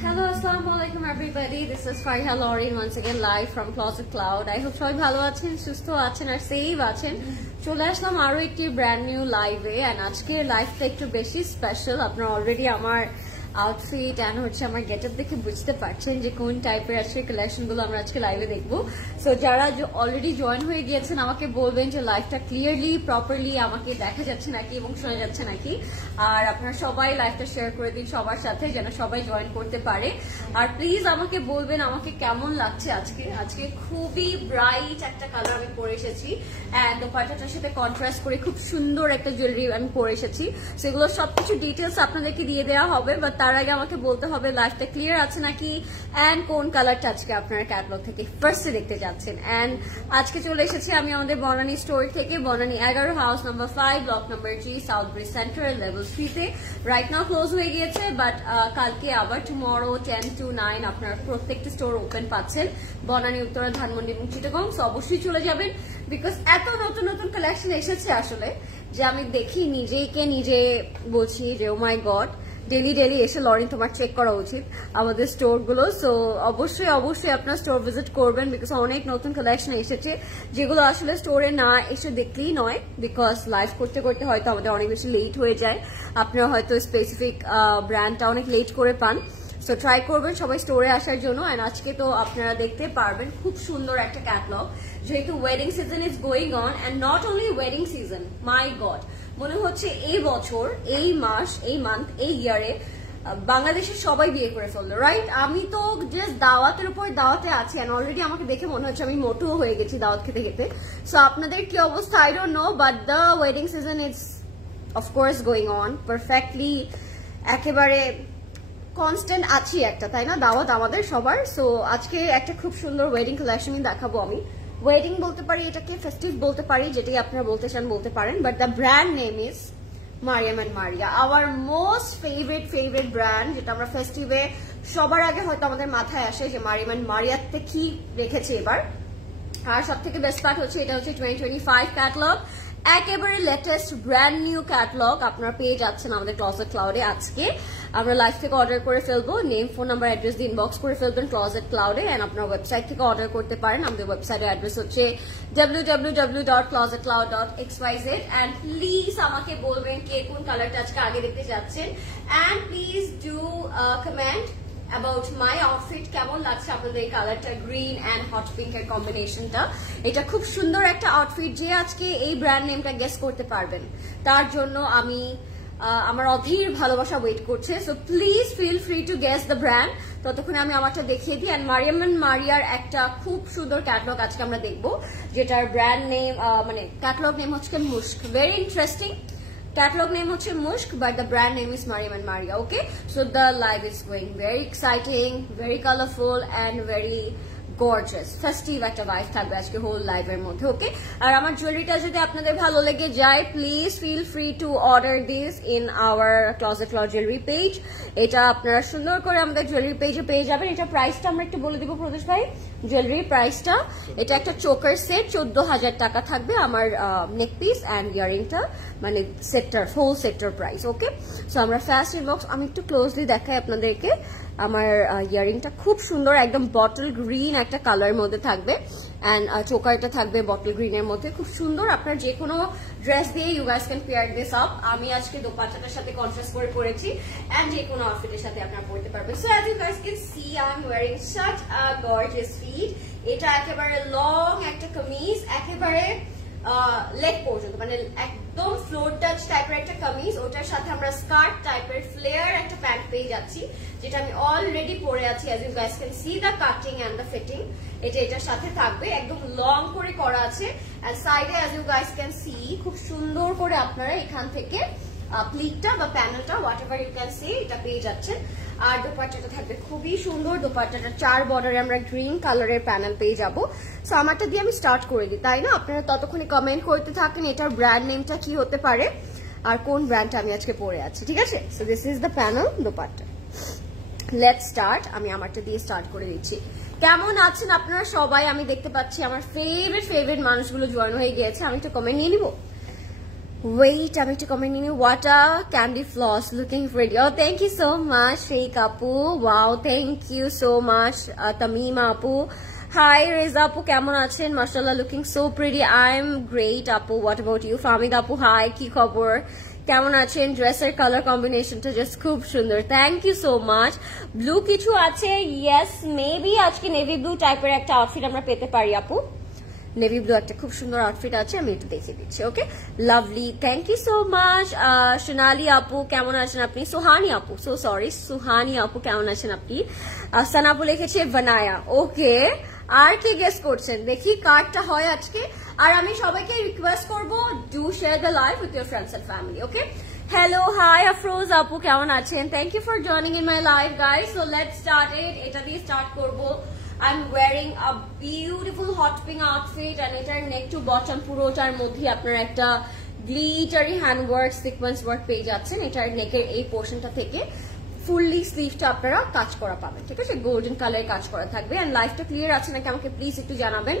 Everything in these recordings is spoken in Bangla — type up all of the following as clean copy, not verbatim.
Hello, Assalamualaikum everybody. This is Fariha Lauren once again live from Closet Cloud. I hope সবাই ভালো আছেন, সুস্থ আছেন আর সেফ আছেন। চলে আসলাম আরো একটি ব্র্যান্ড নিউ লাইভে এন্ড আজকের লাইভটা একটু বেশি স্পেশাল। আপনারা অলরেডি আমার আউটফিট এন্ড হচ্ছে আমার গেটআপ দেখে বুঝতে পারছেন যে কোন টাইপের আজকে কালেকশনগুলো আমরা আজকে লাইভে দেখবো। সো যারা অলরেডি জয়েন হয়ে গিয়েছেন আমাকে বলবেন যে লাইভটা ক্লিয়ারলি প্রপারলি আমাকে দেখা যাচ্ছে নাকি এবং শোনা যাচ্ছে নাকি। আর আপনারা সবাই লাইভটা শেয়ার করে দিন সবার সাথে যেন সবাই জয়েন করতে পারে। আর প্লিজ আমাকে বলবেন আমাকে কেমন লাগছে আজকে খুবই ব্রাইট একটা কালার আমি পরে এসেছি এন্ড দোপাট্টাটার সাথে কন্ট্রাস্ট করে খুব সুন্দর একটা জুয়েলারি আমি পরে এসেছি। সেগুলো সবকিছু ডিটেলস আপনাদেরকে দিয়ে দেওয়া হবে, বাট তার আগে আমাকে বলতে হবে লাইভটা ক্লিয়ার আছে নাকি এন্ড কোন কালারটা আজকে আপনারা ক্যাটালগ থেকে ফার্স্টে দেখতে যাচ্ছেন। এন্ড আজকে চলে এসেছি আমি আমাদের বনানী স্টোর থেকে, Banani 11 house number 5 block number 3 south bridge centre level 3 তে। রাইট নাও ক্লোজ হয়ে গিয়েছে, বাট কালকে আবার টুমরো 10 to 9 আপনারা প্রত্যেকটা স্টোর ওপেন পাচ্ছেন বনানী, উত্তরা, ধানমন্ডি এবং চিটাগং। সো অবশ্যই চলে যাবেন বিকজ এত নতুন নতুন কালেকশন এসেছে আসলে যে আমি দেখি নিজেকে নিজে বলছি যে ও মাই গড, ডেলি এসে লরিন তোমার চেক করা উচিত আমাদের স্টোর গুলো। সো অবশ্যই আপনার স্টোর ভিজিট করবেন বিকজ অনেক নতুন কালেকশন এসেছে যেগুলো আসলে স্টোরে না এসে দেখলেই নয়, বিকজ লাইভ করতে করতে হয়তো আমাদের অনেক বেশি লেট হয়ে যায়। আপনারা হয়তো স্পেসিফিক ব্র্যান্ডটা অনেক লেট করে পান। সো ট্রাই করবেন সবাই স্টোরে আসার জন্য। এন্ড আজকে তো আপনারা দেখতে পারবেন খুব সুন্দর একটা ক্যাটালগ, যেহেতু wedding season is going on and not only wedding season, my god মনে হচ্ছে এই বছর, এই মাস, এই মান্থ, এই ইয়ারে বাংলাদেশের সবাই বিয়ে করে ফেললো, রাইট? আমি তো জাস্ট দাওয়াতের উপর দাওয়াতে আছি এন্ড অলরেডি আমাকে দেখে মনে হচ্ছে আমি মোটুও হয়ে গেছি দাওয়াত খেতে খেতে। সো আপনাদের কি অবস্থা I don't no, but the wedding season is of course going on perfectly, একেবারে কনস্ট্যান্ট আছি একটা, তাই না? দাওয়াত আমাদের সবার। সো আজকে একটা খুব সুন্দর ওয়েডিং কালেকশন দেখাবো আমি। ওয়েডিং বলতে পারি এটাকে, ফেস্টিভ বলতে পারি, যেটাই আপনারা বলতে চান বলতে পারেন, but the brand name is Maryam and Maria, our most favourite brand, যেটা আমরা ফেস্টিভে সবার আগে হয়তো আমাদের মাথায় আসে যে মারিয়াম এন্ড মারিয়াতে কি রেখেছে এবার। আর সব থেকে বেস্ট পার্ট হচ্ছে এটা হচ্ছে 2025 ক্যাটালগ, একেবারে লেটেস্ট ব্র্যান্ড নিউ ক্যাটালগ আপনারা পেয়ে যাচ্ছেন আমাদের ক্লজেট ক্লাউডে। আজকে আমরা লাইভ থেকে অর্ডার করে ফেলবো, নেম, ফোন নাম্বার, অ্যাড্রেস দিয়ে ইনবক্স করে ফেলবেন ক্লজেট ক্লাউডে এন্ড আপনার ওয়েবসাইট থেকে অর্ডার করতে পারেন। আমাদের ওয়েবসাইটের অ্যাড্রেস হচ্ছে www.closetcloud.xyz এন্ড প্লিজ আমাকে বলবেন কে কোন কালারটা আজকে আগে দেখতে যাচ্ছেন and please do comment about my outfit, কেমন লাগছে আপনাদের এই কালারটা, গ্রিন এন্ড হট পিঙ্ক এর কম্বিনেশনটা। এটা খুব সুন্দর একটা আউটফিট, যে আজকে এই ব্র্যান্ড নেমটা গেস করতে পারবেন তার জন্য আমি আমার অধীর ভালোবাসা ওয়েট করছে। So please feel free to guess the brand. ততক্ষণে আমি আমারটা দেখিয়ে দিই। এন্ড মারিয়াম এন্ড মারিয়ার একটা খুব সুন্দর ক্যাটালগ আজকে আমরা দেখবো, যেটার ব্র্যান্ড নেম মানে ক্যাটালগ নেম হচ্ছে মুস্ক। ভেরি ইন্টারেস্টিং catalog name হচ্ছে মুস্ক, but the brand name is Mariam and Maria. Okay, so the live is going very exciting, very colorful and very gorgeous, festive একটা ভাইব থাকবে আজকে হোল লাইভের মধ্যে। ওকে, আর আমার জুয়েলারিটা যদি আপনাদের ভালো লেগে যায় please feel free to order this in our closet cloud jewellery page. এটা আপনারা সুন্দর করে আমাদের জুয়েলারি পেজে পেয়ে যাবেন। এটা প্রাইসটা আমরা একটু বলে দিব প্রদেশ ভাই, জুয়েলারি প্রাইসটা। এটা একটা চোকার সেট 14,000 টাকা থাকবে, আমার নেক পিস অ্যান্ড ইয়ারিংটা মানে সেক্টর ফুল সেক্টর প্রাইস। ওকে, সো আমরা ফার্স্ট ইনবক্স আমি একটু ক্লোজলি দেখাই আপনাদেরকে। আমার ইয়ারিংটা খুব সুন্দর, একদম বটল গ্রিন একটা কালারের মধ্যে থাকবে এন্ড চোকারটা থাকবে বটল গ্রিনের মধ্যে, খুব সুন্দর। আপনার যে কোনো ড্রেস দিয়ে you guys can pair this up. আমি আজকে দোপাট্টাটার সাথে কন্ট্রাস্ট করে পরেছি এন্ড যে কোনো আউটফিটের সাথে আপনারা পরতে পারবেন। So as you guys can see I am wearing such a gorgeous fit. এটা একেবারে লং একটা কামিজ, একেবারে লেগ পর্যন্ত, মানে একদম ফ্লোর টাচ টাইপের একটা কামিজ, ওটার সাথে আমরা স্কার্ট টাইপের ফ্লেয়ার একটা প্যান্ট পেয়ে যাচ্ছি, যেটা আমি অলরেডি পরে আছি। As you guys can see the cutting and the fitting, এটা এটার সাথে থাকবে, একদম লং করে করা আছে। এন্ড সাইডে as you guys can see খুব সুন্দর করে আপনারা এখান থেকে প্লিটটা বা প্যানেলটা whatever you can see এটা পেয়ে যাচ্ছেন। আর দোপাট্টাটা থাকবে খুবই সুন্দর, দোপাট্টাটা 4 বর্ডারে আমরা গ্রিন কালারের প্যানেল পেয়ে যাবো। সো আমারটা দিয়ে আমি স্টার্ট করে দিই, তাই না? আপনারা ততক্ষণে কমেন্ট করতে থাকেন এটার ব্র্যান্ড নেমটা কি হতে পারে আর কোন ব্র্যান্ডটা আমি আজকে পরে আছি, ঠিক আছে? So this is the panel dupatta. Let's start. আমি আমারটা দিয়ে স্টার্ট করে দিচ্ছি। কেমন আছেন আপনারা সবাই? আমি দেখতে পাচ্ছি আমার ফেভারিট মানুষগুলো জয়েন হয়ে গিয়েছে। আমি একটু কমেন্ট নিয়ে নিব। Wait, I'm to comment in what a candy floss looking pretty. Oh, thank you so much, Sheikh Apu. Wow, thank you so much, Tamima Apu. Hi, Reza Apu, kemon achen? Mashallah, looking so pretty. I'm great, Apu. What about you? Famid Apu, hi, ki khobor? Kemon achen? Dresser color combination to just khub sundar. Thank you so much. Blue kichu ache? Yes, maybe ajke navy blue type er ekta outfit amra pete pari, Apu. Navy blue একটা খুব সুন্দর আউটফিট আছে, আমি একটু দেখিয়ে দিচ্ছি। Okay, lovely, thank you so much. Sonali আপু কেমন আছেন আপনি? সুহানি আপু, সো সরি, সুহানি আপু কেমন আছেন আপনি? সানা আপু লিখেছে বানায়া। ওকে, আর কি গেস করছেন দেখি কার্ডটা হয় আজকে। আর আমি সবাইকে রিকোয়েস্ট করবো, do share the live with your friends and family. Okay, hello, hi Afroz আপু কেমন আছেন? Thank you for joining in my live guys. So let's start it. এটা দিয়ে স্টার্ট করবো। I'm wearing a beautiful hot pink outfit and এটার neck to bottom পুরোটার মধ্যে আপনারা একটা glittery hand work sequence work পেয়ে যাচ্ছেন। এটার নেকের এই পোর্শনটা থেকে ফুললি স্লিভটা আপনারা কাজ করা পাবেন, ঠিক আছে? গোল্ডেন কালারের কাজ করা থাকবে। এন্ড লাইফটা ক্লিয়ার আছে নাকি আমাকে প্লিজ একটু জানাবেন।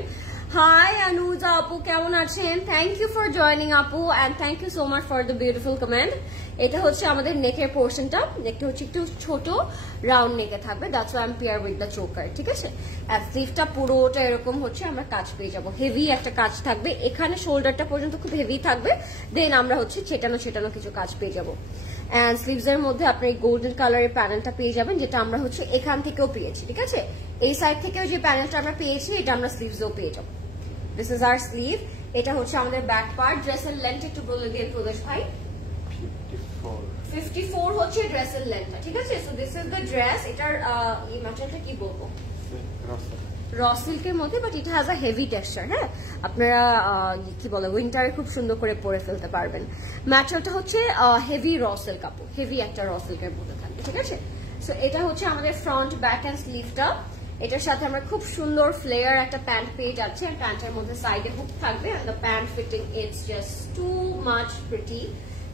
হাই অনুজা আপু কেমন আছেন? থ্যাংক ইউ ফর জয়নিং আপু and thank you so much for the beautiful comment. এটা হচ্ছে আমাদের নেকের পোর্শনটা। নেকটা হচ্ছে একটু ছোট রাউন্ড নেকে থাকবে, that's why I am pair with the choker, ঠিক আছে? আর স্লিভটা পুরোটা এরকম হচ্ছে আমরা কাজ পেয়ে যাবো। হেভি একটা কাজ থাকবে এখানে, শোল্ডারটা পর্যন্ত খুব হেভি থাকবে। দেন আমরা হচ্ছে ছেটানো কিছু কাজ পেয়ে যাবো। এন্ড স্লিভস এর মধ্যে আপনি গোল্ডেন কালারের প্যানেলটা পেয়ে যাবেন, যেটা আমরা হচ্ছে এখান থেকেও পেয়েছি, ঠিক আছে? এই সাইড থেকেও যে প্যানেলটা আমরা পেয়েছি এটা আমরা স্লিভসও পেয়ে যাবো। This is our sleeve. এটা হচ্ছে আমাদের ব্যাক পার্ট। ড্রেসের লেন্থ একটু বলে দিয়ে প্রদেশ ভাই। 54 হচ্ছে ড্রেসের লেন্থটা, ঠিক আছে? So this is the dress. এটার এই ম্যাটেরিয়ালটা কি বলবো, র সিল্কের মধ্যে, but it has a heavy texture. হ্যাঁ, আপনারা কি বলে উইন্টারে খুব সুন্দর করে পরে ফেলতে পারবেন। ম্যাটেরিয়ালটা হচ্ছে হেভি র সিল্ক কাপড়, হেভি একটা র সিল্কের মধ্যে থাকবে, ঠিক আছে? সো এটা হচ্ছে আমাদের ফ্রন্ট, ব্যাক এন্ড স্লিভটা। এটার সাথে আমরা খুব সুন্দর ফ্লেয়ার একটা প্যান্ট পেয়ে যাচ্ছি। আর প্যান্টের মধ্যে সাইডে হুক থাকবে। And the pant fitting it's just too much pretty,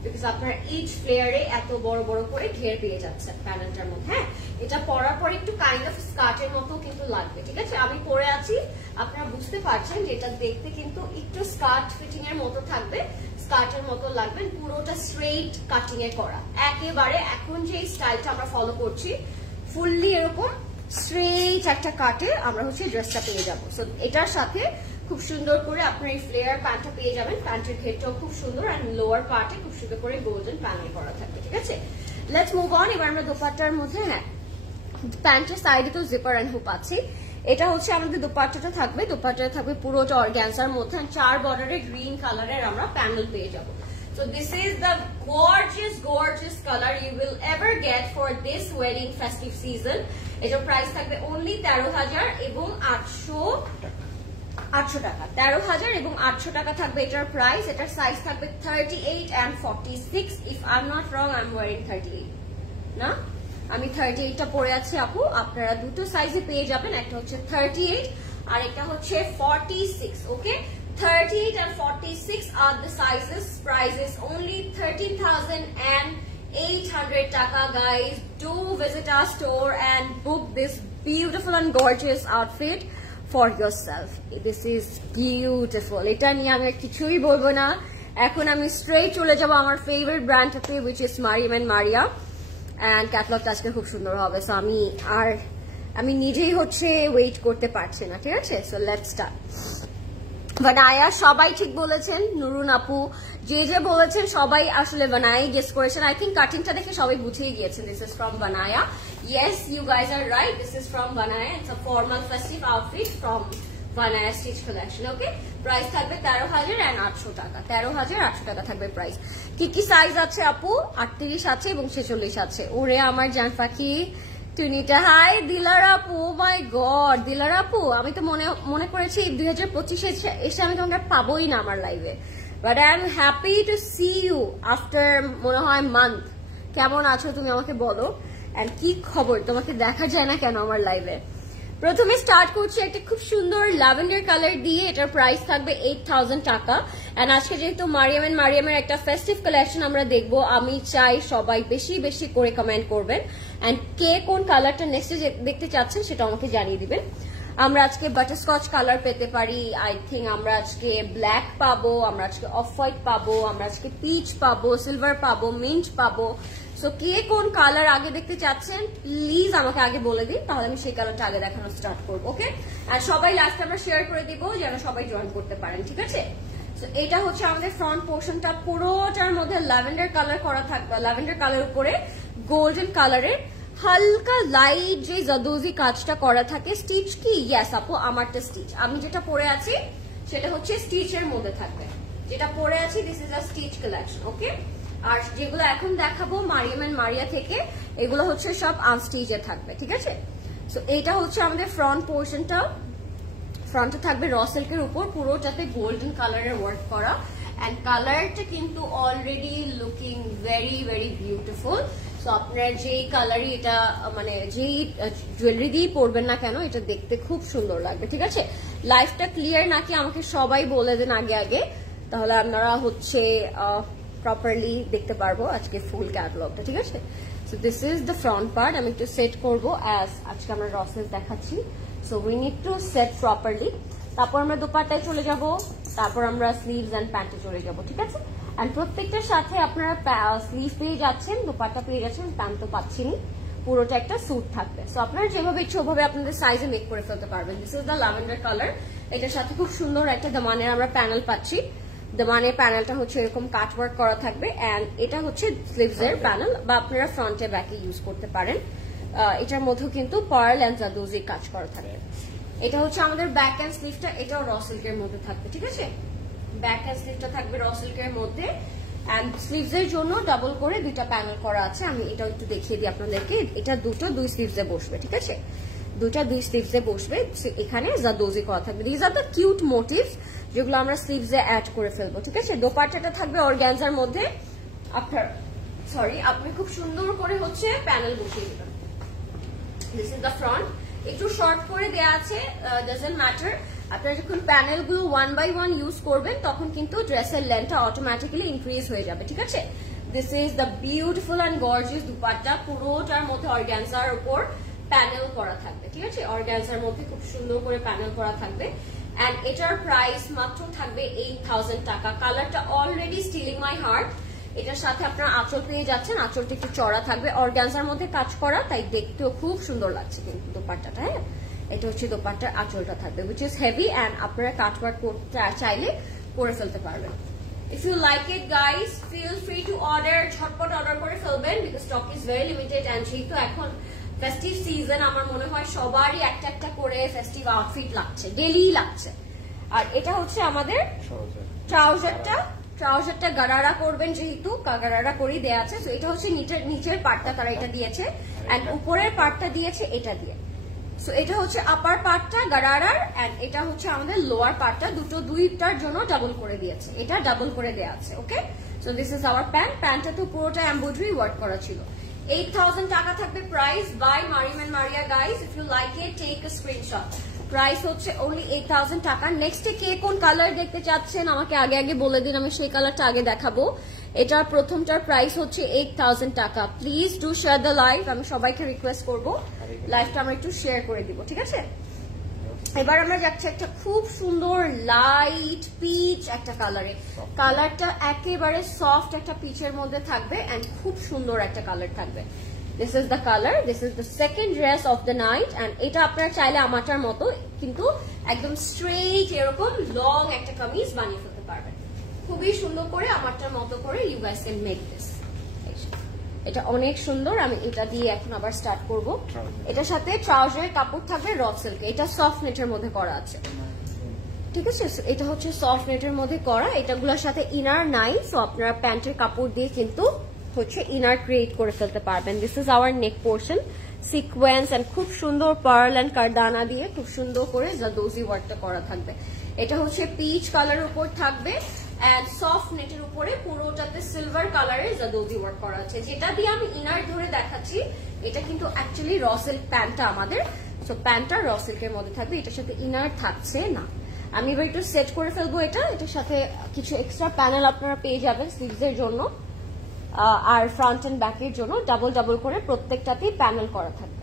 because আপনারা ইচ ফ্লেয়ারে এত বড় বড় করে ঘের পেয়ে যাচ্ছেন প্যানেলটার মধ্যে। হ্যাঁ, এটা পরার পর একটু কাইন্ড অফ স্কার্টের মতো কিন্তু লাগবে, ঠিক আছে? আমি পরে আছি, আপনারা বুঝতে পারছেন যে এটা দেখতে কিন্তু একটু স্কার্ট ফিটিং এর মতো থাকবে, স্কার্টের মতো লাগবে। পুরোটা স্ট্রেইট কাটিং এ করা, একেবারে এখন যে স্টাইলটা আমরা ফলো করছি ফুললি এরকম স্ট্রেইট একটা কাটে আমরা হচ্ছে ড্রেসটা পেয়ে যাবো। সো এটার সাথে খুব সুন্দর করে আপনার এই ফ্লেয়ার প্যান্টটা পেয়ে যাবেন। প্যান্টের ঘেরটাও খুব সুন্দর, আর লোয়ার পার্টে খুব সুন্দর করে গোল্ডেন প্যানেল করা থাকবে, ঠিক আছে? Let's move on. এবার আমরা দোপাট্টার মধ্যে, হ্যাঁ, প্যান্টের সাইডে তো জিপার এন্ড হুপ আছে। এটা হচ্ছে আমাদের দোপাট্টাটা থাকবে। দোপাট্টাটা থাকবে পুরোটা অর্গানজার মধ্যে, 4 বর্ডারে গ্রিন কালারের আমরা প্যানেল পেয়ে যাবো। So this is the gorgeous color you will ever get for this wedding festive season. এটার প্রাইস থাকবে only 13,000 এবং 800 টাকা। 13,000 এবং 800 টাকা থাকবে এটার প্রাইস। এটার সাইজ থাকবে 38 and 46. If I'm not wrong, I'm wearing 38 না, আমি 38টা পরে আছি আপু। আপনারা দুটো সাইজে পেয়ে যাবেন, একটা হচ্ছে 38 আর একটা হচ্ছে 46। ওকে, 38 and 46 are the sizes. Prices only 13,800 taka, guys. Do visit our store and book this beautiful and gorgeous outfit for yourself. This is beautiful. এটা নিয়ে আমি কিছুই বলবো না। এখন আমি স্ট্রেট চলে যাব আমার ফেভারিট ব্র্যান্ডটাতে, which is Mariam and Maria. And ক্যাটালগটা আজকে খুব সুন্দর হবে। সো আমি নিজেই হচ্ছে ওয়েট করতে পারছি না, ঠিক আছে? So let's start. বানায়া সবাই ঠিক বলেছেন, নুরুন আপু যে বলেছেন সবাই আসলে বানায়া গেস করেছেন। আই থিঙ্ক কাটিংটা দেখে সবাই বুঝেই গিয়েছেন this is from Banaya. Yes, you guys are right, this is from Banaya. It's a formal festive outfit from Banaya stitch collection. Okay, price থাকবে 13,800 টাকা। 13,800 টাকা থাকবে প্রাইস। কি সাইজ আছে আপু? 38 আছে এবং 46 আছে। ওরে আমার জান পাখি টুনিটা, হাই দিলার আপু। ও মাই গড, দিলার আপু, আমি তো মনে করেছি 2025 এসে আমি তোমাকে পাবোই না আমার লাইভে, but I am happy to see you after মনে হয় মান্থ। কেমন আছো তুমি আমাকে বলো, এন্ড কি খবর, তোমাকে দেখা যায় না কেন আমার লাইভে? প্রথমে স্টার্ট করছি একটা খুব সুন্দর ল্যাভেন্ডার কালার দিয়ে। এটার প্রাইস থাকবে 8,000 টাকা। এন্ড আজকে যেহেতু মারিয়ামের একটা ফেস্টিভ কালেকশন আমরা দেখবো, আমি চাই সবাই বেশি বেশি করে কমেন্ট করবেন এন্ড কে কোন কালারটা নেক্সট দেখতে চাচ্ছেন সেটা আমাকে জানিয়ে দিবেন। আমরা আজকে বাটারস্কচ কালার পেতে পারি, আই থিঙ্ক আমরা আজকে ব্ল্যাক পাবো, আমরা আজকে অফ হোয়াইট পাবো, আমরা আজকে পিচ পাবো, সিলভার পাবো, মিন্ট পাবো। সো কে কোন কালার আগে দেখতে চাচ্ছেন প্লিজ আমাকে আগে বলে দিন, তাহলে আমি সেই কালারটা আগে দেখানো স্টার্ট করবো। ওকে, আর সবাই লাস্টে আমরা শেয়ার করে দিব যেন সবাই জয়েন করতে পারেন, ঠিক আছে? এটা হচ্ছে আমাদের ফ্রন্ট পোর্শনটা, পুরোটার মধ্যে ল্যাভেন্ডার কালার করা থাকবে, ল্যাভেন্ডার কালার উপরে গোল্ডেন কালারের হালকা লাইট যে জাদুজি কাজটা করা থাকে। স্টিচ কি? ইয়েস আপু, আমারটা স্টিচ। আমি যেটা পরে আছি সেটা হচ্ছে স্টিচের মধ্যে থাকবে, যেটা পরে আছি this is a stitch collection. Okay, আর যেগুলো এখন দেখাবো মারিয়াম এন্ড মারিয়া থেকে, এগুলো হচ্ছে সব আনস্টিচে থাকবে, ঠিক আছে? সো এইটা হচ্ছে আমাদের ফ্রন্ট পোর্শনটা, ফ্রন্টে থাকবে র সিল্কের উপর পুরোটাতে গোল্ডেন কালারের ওয়ার্ক করা, এন্ড কালারটা কিন্তু already looking very very beautiful. So আপনারা যেই কালারই এটা মানে যেই জুয়েলারি দিয়ে পরবেন না কেন এটা দেখতে খুব সুন্দর লাগবে, ঠিক আছে? লাইফটা ক্লিয়ার নাকি আমাকে সবাই বলে দেন আগে আগে, তাহলে আপনারা হচ্ছে প্রপারলি দেখতে পারবো আজকে ফুল ক্যাটালগটা, ঠিক আছে? So this is the front part. আমি একটু সেট করবো অ্যাজ আজকে আমরা রসেস দেখাচ্ছি। So we need to set properly, তারপর আমরা দোপাট্টায় চলে যাব, তারপর আমরা স্লিভস এন্ড প্যান্টে চলে যাব, ঠিক আছে? এন্ড প্রত্যেকটার সাথে আপনারা স্লিভ পেয়ে যাচ্ছেন, দোপাট্টা পেয়ে যাচ্ছেন, প্যান্ট তো পাচ্ছেনই, পুরোটা একটা স্যুট থাকবে। সো আপনারা যেভাবে ইচ্ছে ওভাবে আপনাদের সাইজে মেক করে ফেলতে পারবেন। This is the lavender colour. এটার সাথে খুব সুন্দর একটা দামানের আমরা প্যানেল পাচ্ছি, দামানের প্যানেলটা হচ্ছে এরকম কাটওয়ার্ক করা থাকবে, এন্ড এটা হচ্ছে স্লিভস এর প্যানেল, বা আপনারা ফ্রন্টে ব্যাকে ইউজ করতে পারেন। এটার মধ্যেও কিন্তু পার্ল এন্ড জাদুজি কাজ করা থাকবে। এটা হচ্ছে আমাদের ব্যাক এন্ড স্লিভটা, এটাও র সিল্কের মধ্যে থাকবে, ঠিক আছে? ব্যাক এন্ড স্লিভটা থাকবে র সিল্কের মধ্যে, এন্ড স্লিভস এর জন্য ডাবল করে দুইটা প্যানেল করা আছে। আমি এটা একটু দেখিয়ে দিই আপনাদেরকে। এটা দুই স্লিভসে বসবে, ঠিক আছে? দুই স্লিভসে বসবে। এখানে জাদুজি করা থাকবে। This are the cute motif যেগুলো আমরা স্লিভসে অ্যাড করে ফেলবো, ঠিক আছে? দোপাট্টাটা থাকবে অর্গানজার মধ্যে। আপনি খুব সুন্দর করে হচ্ছে প্যানেল বসিয়ে দেবেন। This is the front. একটু শর্ট করে দেয়া আছে, ডাজন্ট ম্যাটার। আপনারা যখন প্যানেল গুলো 1 বাই 1 ইউজ করবেন তখন কিন্তু ড্রেসের লেন্থটা অটোমেটিক্যালি ইনক্রিজ হয়ে যাবে, ঠিক আছে? This is the beautiful and gorgeous dupatta, পুরোটার মধ্যে অর্গানজার উপর প্যানেল করা থাকবে, ঠিক আছে? অর্গানজার মধ্যে খুব সুন্দর করে প্যানেল করা থাকবে, এন্ড এটার প্রাইস মাত্র থাকবে 8000 টাকা। কালারটা অলরেডি স্টিলিং মাই হার্ট। এটার সাথে আপনারা আঁচল পেয়ে যাচ্ছেন, আঁচলটা একটু চড়া থাকবে, অর্গানজার মধ্যে কাজ করা, তাই দেখতেও খুব সুন্দর লাগছে কিন্তু দোপাট্টাটা। হ্যাঁ, এটা হচ্ছে দোপাট্টার আঁচলটা থাকবে, which is heavy, and আপনারা কাটওয়ার্ক করতে চাইলে করে ফেলতে পারবেন। If you like it guys, feel free to order, ঝটপট অর্ডার করে ফেলবেন because stock is very limited, and যেহেতু এখন ফেস্টিভ সিজন আমার মনে হয় সবারই একটা একটা করে ফেস্টিভ আউটফিট লাগছে, ডেলি লাগছে। আর এটা হচ্ছে আমাদের ট্রাউজারটা গারারা করবেন, যেহেতু গারারা করেই দেয়া আছে। তো এটা হচ্ছে নিচের পার্টটা তারা এটা দিয়েছে, এন্ড উপরের পার্টটা দিয়েছে এটা দিয়ে। সো এটা হচ্ছে আপার পার্টটা গারারার, এন্ড এটা হচ্ছে আমাদের লোয়ার পার্টটা, দুইটার জন্য ডাবল করে দিয়েছে, এটা ডাবল করে দেয়া আছে। Okay, so this is our pant. প্যান্টটা তো পুরোটা এমব্রয়ডারি ওয়ার্ক করা ছিল। 8000 টাকা থাকবে price by Maryam and Maria guys. If you like it take a screenshot. Price হচ্ছে only 8000 টাকা। নেক্সটে কে কোন কালার দেখতে চাচ্ছেন আমাকে আগে বলে দিন, আমি সেই কালারটা আগে দেখাবো। এটার প্রথমটার প্রাইস হচ্ছে 8000 টাকা। Please do share the live. আমি সবাইকে রিকোয়েস্ট করবো লাইভটা আমরা একটু শেয়ার করে দিব, ঠিক আছে? এবার আমরা যাচ্ছি একটা খুব সুন্দর লাইট পিচ একটা কালারে। কালারটা একেবারে সফট একটা পিচের মধ্যে থাকবে, এন্ড খুব সুন্দর একটা কালার থাকবে। This is the color. This is the second dress of the night, and এটা আপনারা চাইলে আমারটার মতো কিন্তু একদম স্ট্রেইট এরকম লং একটা কামিজ বানিয়ে ফেলতে পারবেন খুবই সুন্দর করে, আমারটার মতো করে। You guys can make this. এটা অনেক সুন্দর। আমি এটা দিয়ে এখন আবার স্টার্ট করব। এটার সাথে ট্রাউজারের কাপড় থাকবে র সিল্ক, এটা সফট নেটের মধ্যে করা আছে, ঠিক আছে? এটা হচ্ছে সফট নেটের মধ্যে করা, এটাগুলোর সাথে ইনার নাই। সো আপনারা প্যান্টের কাপড় দিয়ে কিন্তু হচ্ছে ইনার ক্রিয়েট করে ফেলতে পারবেন। This is our neck portion, sequence and খুব সুন্দর পার্ল এন্ড কারদানা দিয়ে খুব সুন্দর করে জাদুজি ওয়ার্কটা করা থাকবে। এটা হচ্ছে পিচ কালার উপর থাকবে, এন্ড সফট নেটের উপরে পুরোটাতে সিলভার কালারের জাদুজি ওয়ার্ক করা আছে। যেটা দিয়ে আমি ইনার ধরে দেখাচ্ছি এটা কিন্তু অ্যাকচুয়ালি র সিল্ক প্যান্টটা আমাদের। সো প্যান্টটা র সিল্কের মধ্যে থাকবে, এটার সাথে ইনার থাকছে না। আমি এবার একটু সেট করে ফেলবো এটা। এটার সাথে কিছু এক্সট্রা প্যানেল আপনারা পেয়ে যাবেন স্লিভস এর জন্য, আর ফ্রন্ট এন্ড ব্যাকের জন্য ডাবল করে প্রত্যেকটাতেই প্যানেল করা থাকবে।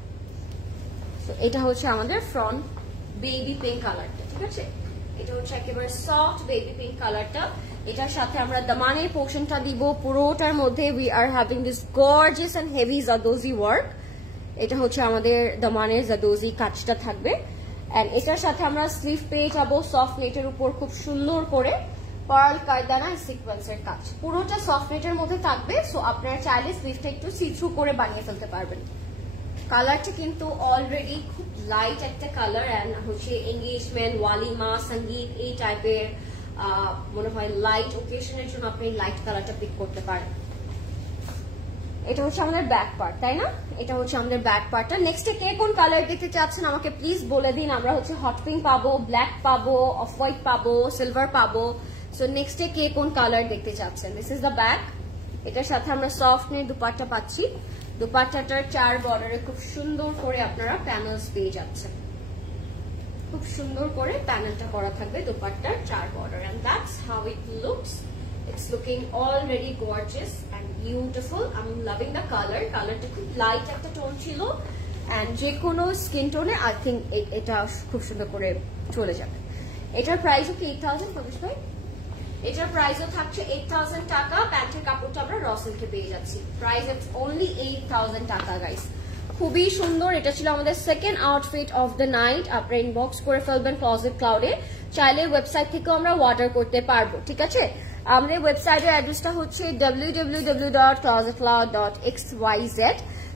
তো এটা হচ্ছে আমাদের ফ্রন্ট বেবি পিঙ্ক কালারটা, ঠিক আছে? এটা হচ্ছে একেবারে সফট বেবি পিঙ্ক কালারটা। এটার সাথে আমরা দামানের পোর্শনটা দিব, পুরোটার মধ্যে we are having this gorgeous and heavy zardozi work. এটা হচ্ছে আমাদের দামানের জাদোজি কাজটা থাকবে। এন্ড এটার সাথে আমরা স্লিভ পেয়ে যাবো সফট নেটের উপর খুব সুন্দর করে পার্ল কায়দানা সিকোয়েন্সের কাজ, পুরোটা সফট নেটের মধ্যে থাকবে। সো আপনারা চাইলে স্লিভটা একটু সি থ্রু করে বানিয়ে ফেলতে পারবেন। কালারটা কিন্তু অলরেডি খুব লাইট একটা কালার এন্ড হচ্ছে এঙ্গেজমেন্ট, ওয়ালিমা, সঙ্গীত এই টাইপের মনে হয় লাইট ওকেশনের জন্য আপনি লাইট কালারটা পিক করতে পারেন। এটা হচ্ছে আমাদের ব্যাক পার্ট, তাই না? এটা হচ্ছে আমাদের ব্যাক পার্টটা। নেক্সটে কে কোন কালার দেখতে চাচ্ছেন আমাকে প্লিজ বলে দিন। আমরা হচ্ছে হট পিঙ্ক পাবো, ব্ল্যাক পাবো, অফ হোয়াইট পাবো, সিলভার পাবো। সো নেক্সটে কে কোন কালার দেখতে চাচ্ছেন? This is the back. এটার সাথে আমরা সফট নেট দুপাট্টা পাচ্ছি। দুপাট্টাটার 4 বর্ডারে খুব সুন্দর করে আপনারা প্যানেলস পেয়ে যাচ্ছেন। খুব সুন্দর করে প্যানেলটা করা থাকবে দুপাট্টার 4 border, and that's how it looks. It's looking already gorgeous and beautiful. I'm loving the color. কালারটা খুব লাইট একটা টোন ছিল and যে কোনো স্কিন টোনে আই থিঙ্ক এটা খুব সুন্দর করে চলে যাবে। এটার প্রাইসও কি 8000 প্রবেশ ভাই? এটার প্রাইসও থাকছে 8000 টাকা। প্যান্টের কাপড়টা আমরা র সিল্কে পেয়ে যাচ্ছি। প্রাইস ইটস অনলি 8000 টাকা গাইস। খুবই সুন্দর। এটা ছিল আমাদের second outfit of the night. আপনারা ইনবক্স করে ফেলবেন ক্লজেট ক্লাউডে। চাইলে ওয়েবসাইট থেকেও আমরা অর্ডার করতে পারবো, ঠিক আছে? আমাদের ওয়েবসাইটের অ্যাড্রেসটা হচ্ছে www.closetcloud.xyz।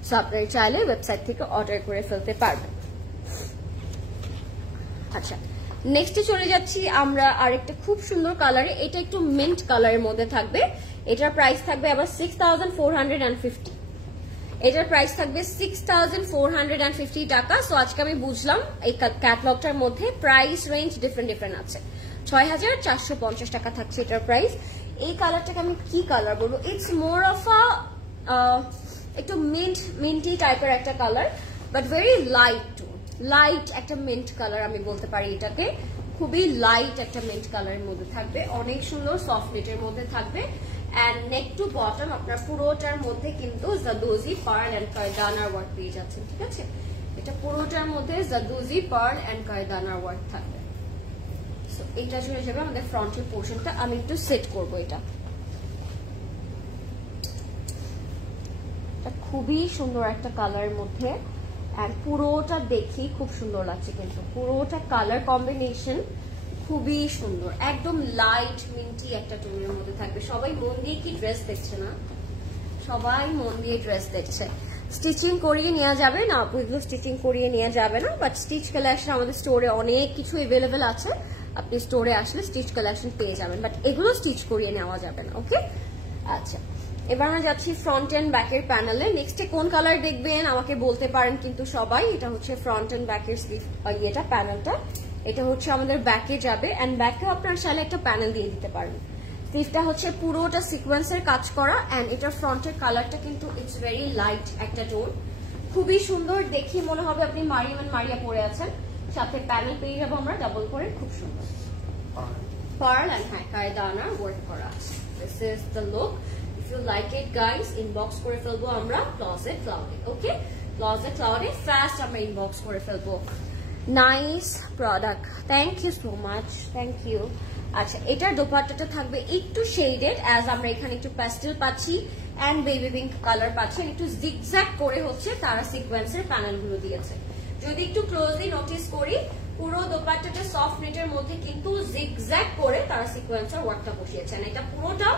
সো আপনারা চাইলে ওয়েবসাইট থেকে অর্ডার করে ফেলতে পারবেন। আচ্ছা, নেক্সটে চলে যাচ্ছি আমরা আরেকটা খুব সুন্দর কালারে। এটা একটু মিন্ট কালারের মধ্যে থাকবে। এটার প্রাইস থাকবে আবার 6450। এটার প্রাইস থাকবে 6450 টাকা। সো আজকে আমি বুঝলাম এই ক্যাটালগটার মধ্যে প্রাইস রেঞ্জ ডিফারেন্ট আছে। 6450 টাকা থাকছে এটার প্রাইস। এই কালারটাকে আমি কি কালার বলবো? ইটস মোর অফ একটু মিন্টি টাইপের একটা colour, but very light light একটা মিন্ট কালার আমি বলতে পারি এটাকে। খুবই লাইট একটা মিন্ট কালারের মধ্যে থাকবে, অনেক সুন্দর সফট নেটের মধ্যে থাকবে। এন্ড নেক টু বটম আপনার পুরোটার মধ্যে কিন্তু জাদোজি পার্ল এন্ড কায়দানার ওয়ার্ক পেয়ে যাচ্ছেন, ঠিক আছে? এটা পুরোটার মধ্যে জাদোজি পার্ল এন্ড কায়দানার ওয়ার্ক থাকবে। সো এটা চলে যাবে আমাদের ফ্রন্টের পোর্শনটা। আমি একটু সেট করবো এটা। খুবই সুন্দর একটা কালারের মধ্যে, আর পুরোটা দেখি খুব সুন্দর লাগছে, কিন্তু পুরোটা কালার কম্বিনেশন খুবই সুন্দর, একদম লাইট মিন্টি একটা টোনের মধ্যে থাকবে। সবাই মন দিয়ে কি ড্রেস দেখছে না? সবাই মন দিয়ে ড্রেস দেখছে। স্টিচিং করিয়ে নেওয়া যাবে না, এগুলো স্টিচিং করিয়ে নেওয়া যাবে না, বাট স্টিচ কালেকশন আমাদের স্টোরে অনেক কিছু এভেলেবেল আছে। আপনি স্টোরে আসলে স্টিচ কালেকশন পেয়ে যাবেন, বাট এগুলো স্টিচ করিয়ে নেওয়া যাবে না। ওকে, আচ্ছা, এবার আমরা যাচ্ছি ফ্রন্ট এন্ড ব্যাকের প্যানেলে। নেক্সটে কোন কালার দেখবেন আমাকে বলতে পারেন কিন্তু সবাই। এটা হচ্ছে ফ্রন্ট এন্ড ব্যাকের স্লিভ ইয়েটা প্যানেলটা। এটা হচ্ছে আমাদের ব্যাকে যাবে, এন্ড ব্যাকেও আপনার চাইলে একটা প্যানেল দিয়ে দিতে পারেন। স্লিভটা হচ্ছে পুরোটা সিকোয়েন্সের কাজ করা, এন্ড এটার ফ্রন্টের কালারটা কিন্তু ইটস ভেরি লাইট একটা টোন, খুবই সুন্দর। দেখি মনে হবে আপনি মারিয়া পরে আছেন। সাথে প্যানেল পেয়ে যাবো আমরা ডাবল করে, খুব সুন্দর পার্ল এন্ড হ্যাঁ কায়দানা ওয়ার্ক করা আছে। This is the look. If you like it guys, inbox করে ফেলবো আমরা ক্লজেট ক্লাউডে। ওকে, ক্লজেট ক্লাউডে ফাস্ট আমরা ইনবক্স করে ফেলবো। Nice product, thank you so much, thank you. আচ্ছা, এটার দোপাট্টাটা থাকবে একটু শেডেড, অ্যাজ আমরা এখানে একটু প্যাস্টেল পাচ্ছি এন্ড বেবি পিঙ্ক কালার পাচ্ছি, একটু জিগজ্যাগ করে হচ্ছে তারা সিকোয়েন্সের প্যানেলগুলো দিয়েছে। যদি একটু ক্লোজলি নোটিস করি, পুরো দোপাট্টাটা সফট নেটের মধ্যে কিন্তু জিগজ্যাগ করে তারা সিকোয়েন্সের ওয়ার্কটা বসিয়েছেন। এটা পুরোটা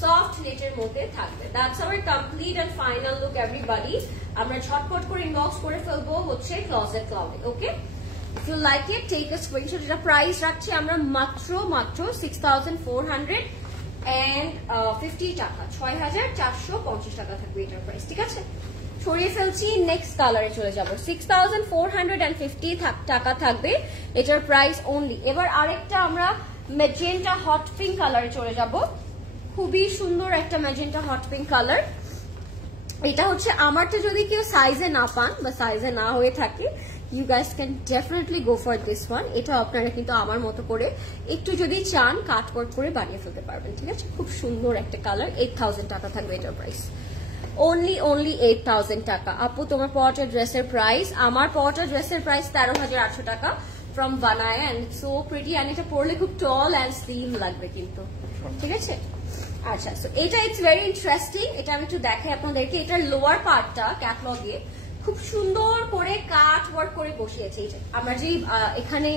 সফট নেটের মধ্যে থাকবে। That's our complete and final look everybody. আমরা ঝটপট করে ইনবক্স করে ফেলবো হচ্ছে ক্লজেট ক্লাউডে। Okay, if you like it, take a screenshot. এটা প্রাইস রাখছি আমরা মাত্র 6450 টাকা, 6450 টাকা থাকবে এটার প্রাইস, ঠিক আছে? সরিয়ে ফেলছি, নেক্সট কালারে চলে যাব। 6450 টাকা থাকবে এটার প্রাইস অনলি। এবার আরেকটা আমরা ম্যাজেন্টা হট পিঙ্ক কালারে চলে যাব। খুবই সুন্দর একটা ম্যাজেন্টা হট পিঙ্ক কালার। এটা হচ্ছে আমারটা যদি কেউ সাইজে না পান বা সাইজে না হয়ে থাকে, you guys can definitely go for this one. এটা আপনারা কিন্তু আমার মতো করে একটু যদি চান কাট করে বানিয়ে ফেলতে পারবেন, ঠিক আছে? খুব সুন্দর একটা কালার। 8000 টাকা থাকবে এটার প্রাইস, only 8000 টাকা। আপু তোমার পরটা ড্রেসের প্রাইস? আমার পরটা ড্রেসের প্রাইস 13800 টাকা। from Vanaya and it's so pretty and এটা পরলে খুব tall and slim লাগবে কিন্তু ঠিক আছে আচ্ছা সো এটা ইটস ভেরি ইন্টারেস্টিং এটা আমি একটু দেখাই আপনাদেরকে এটার লোয়ার পার্টটা ক্যাটালগে খুব সুন্দর করে কাট ওয়ার্ক করে বসিয়েছে এই যে আমরা যে এখানে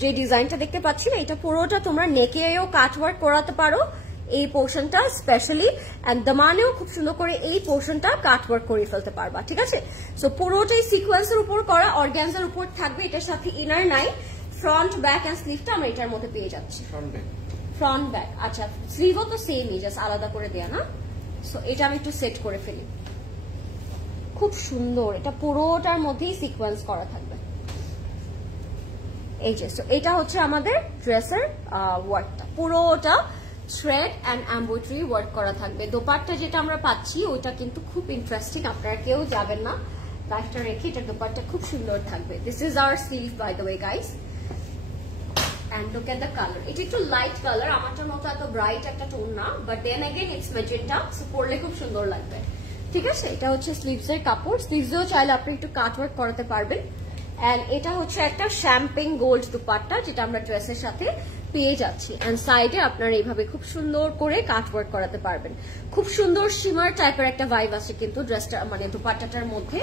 যে ডিজাইনটা দেখতে পাচ্ছি না এটা পুরোটা তোমরা নেকেও কাট ওয়ার্ক করাতে পারো এই পোর্শনটা স্পেশালি এন্ড দামানেও খুব সুন্দর করে এই পোর্শনটা কাট ওয়ার্ক করে ফেলতে পারবা ঠিক আছে সো পুরোটাই সিকোয়েন্সের উপর করা অর্গানজার উপর থাকবে এটার সাথে ইনার নাই ফ্রন্ট ব্যাক এন্ড স্লিভটা আমরা এটার মধ্যে পেয়ে যাচ্ছি ফ্রন্ট ব্যাক আচ্ছা স্লিভও তো সেমই জাস্ট আলাদা করে দেয়া না সো এটা আমি একটু সেট করে ফেলি খুব সুন্দর এটা পুরোটার মধ্যেই সিকোয়েন্স করা থাকবে এই যে সো এটা হচ্ছে আমাদের ড্রেসের ওয়ার্কটা পুরোটা থ্রেড এন্ড এমব্রয়ডারি ওয়ার্ক করা থাকবে দোপাট্টা যেটা আমরা পাচ্ছি ওটা কিন্তু খুব ইন্টারেস্টিং আপনারা কেউ যাবেন না লাইফটা রেখে এটা দোপাট্টা খুব সুন্দর থাকবে this is our sleeve by the way guys and look at the color এটা একটু লাইট কালার আমারটার মতো এত ব্রাইট একটা টোন না but then again it's magenta so পরলে খুব সুন্দর লাগবে ঠিক আছে এটা হচ্ছে স্লিভস এর কাপড় স্লিভসও চাইলে আপনি একটু কাট ওয়ার্ক করাতে পারবেন এন্ড এটা হচ্ছে একটা শ্যাম্পেন গোল্ড দুপাট্টা যেটা আমরা ড্রেসের সাথে পেয়ে যাচ্ছি এন্ড সাইডে আপনারা এইভাবে খুব সুন্দর করে কাট ওয়ার্ক করাতে পারবেন খুব সুন্দর শিমার টাইপের একটা ভাইব আছে কিন্তু ড্রেসটা মানে দুপাট্টাটার মধ্যে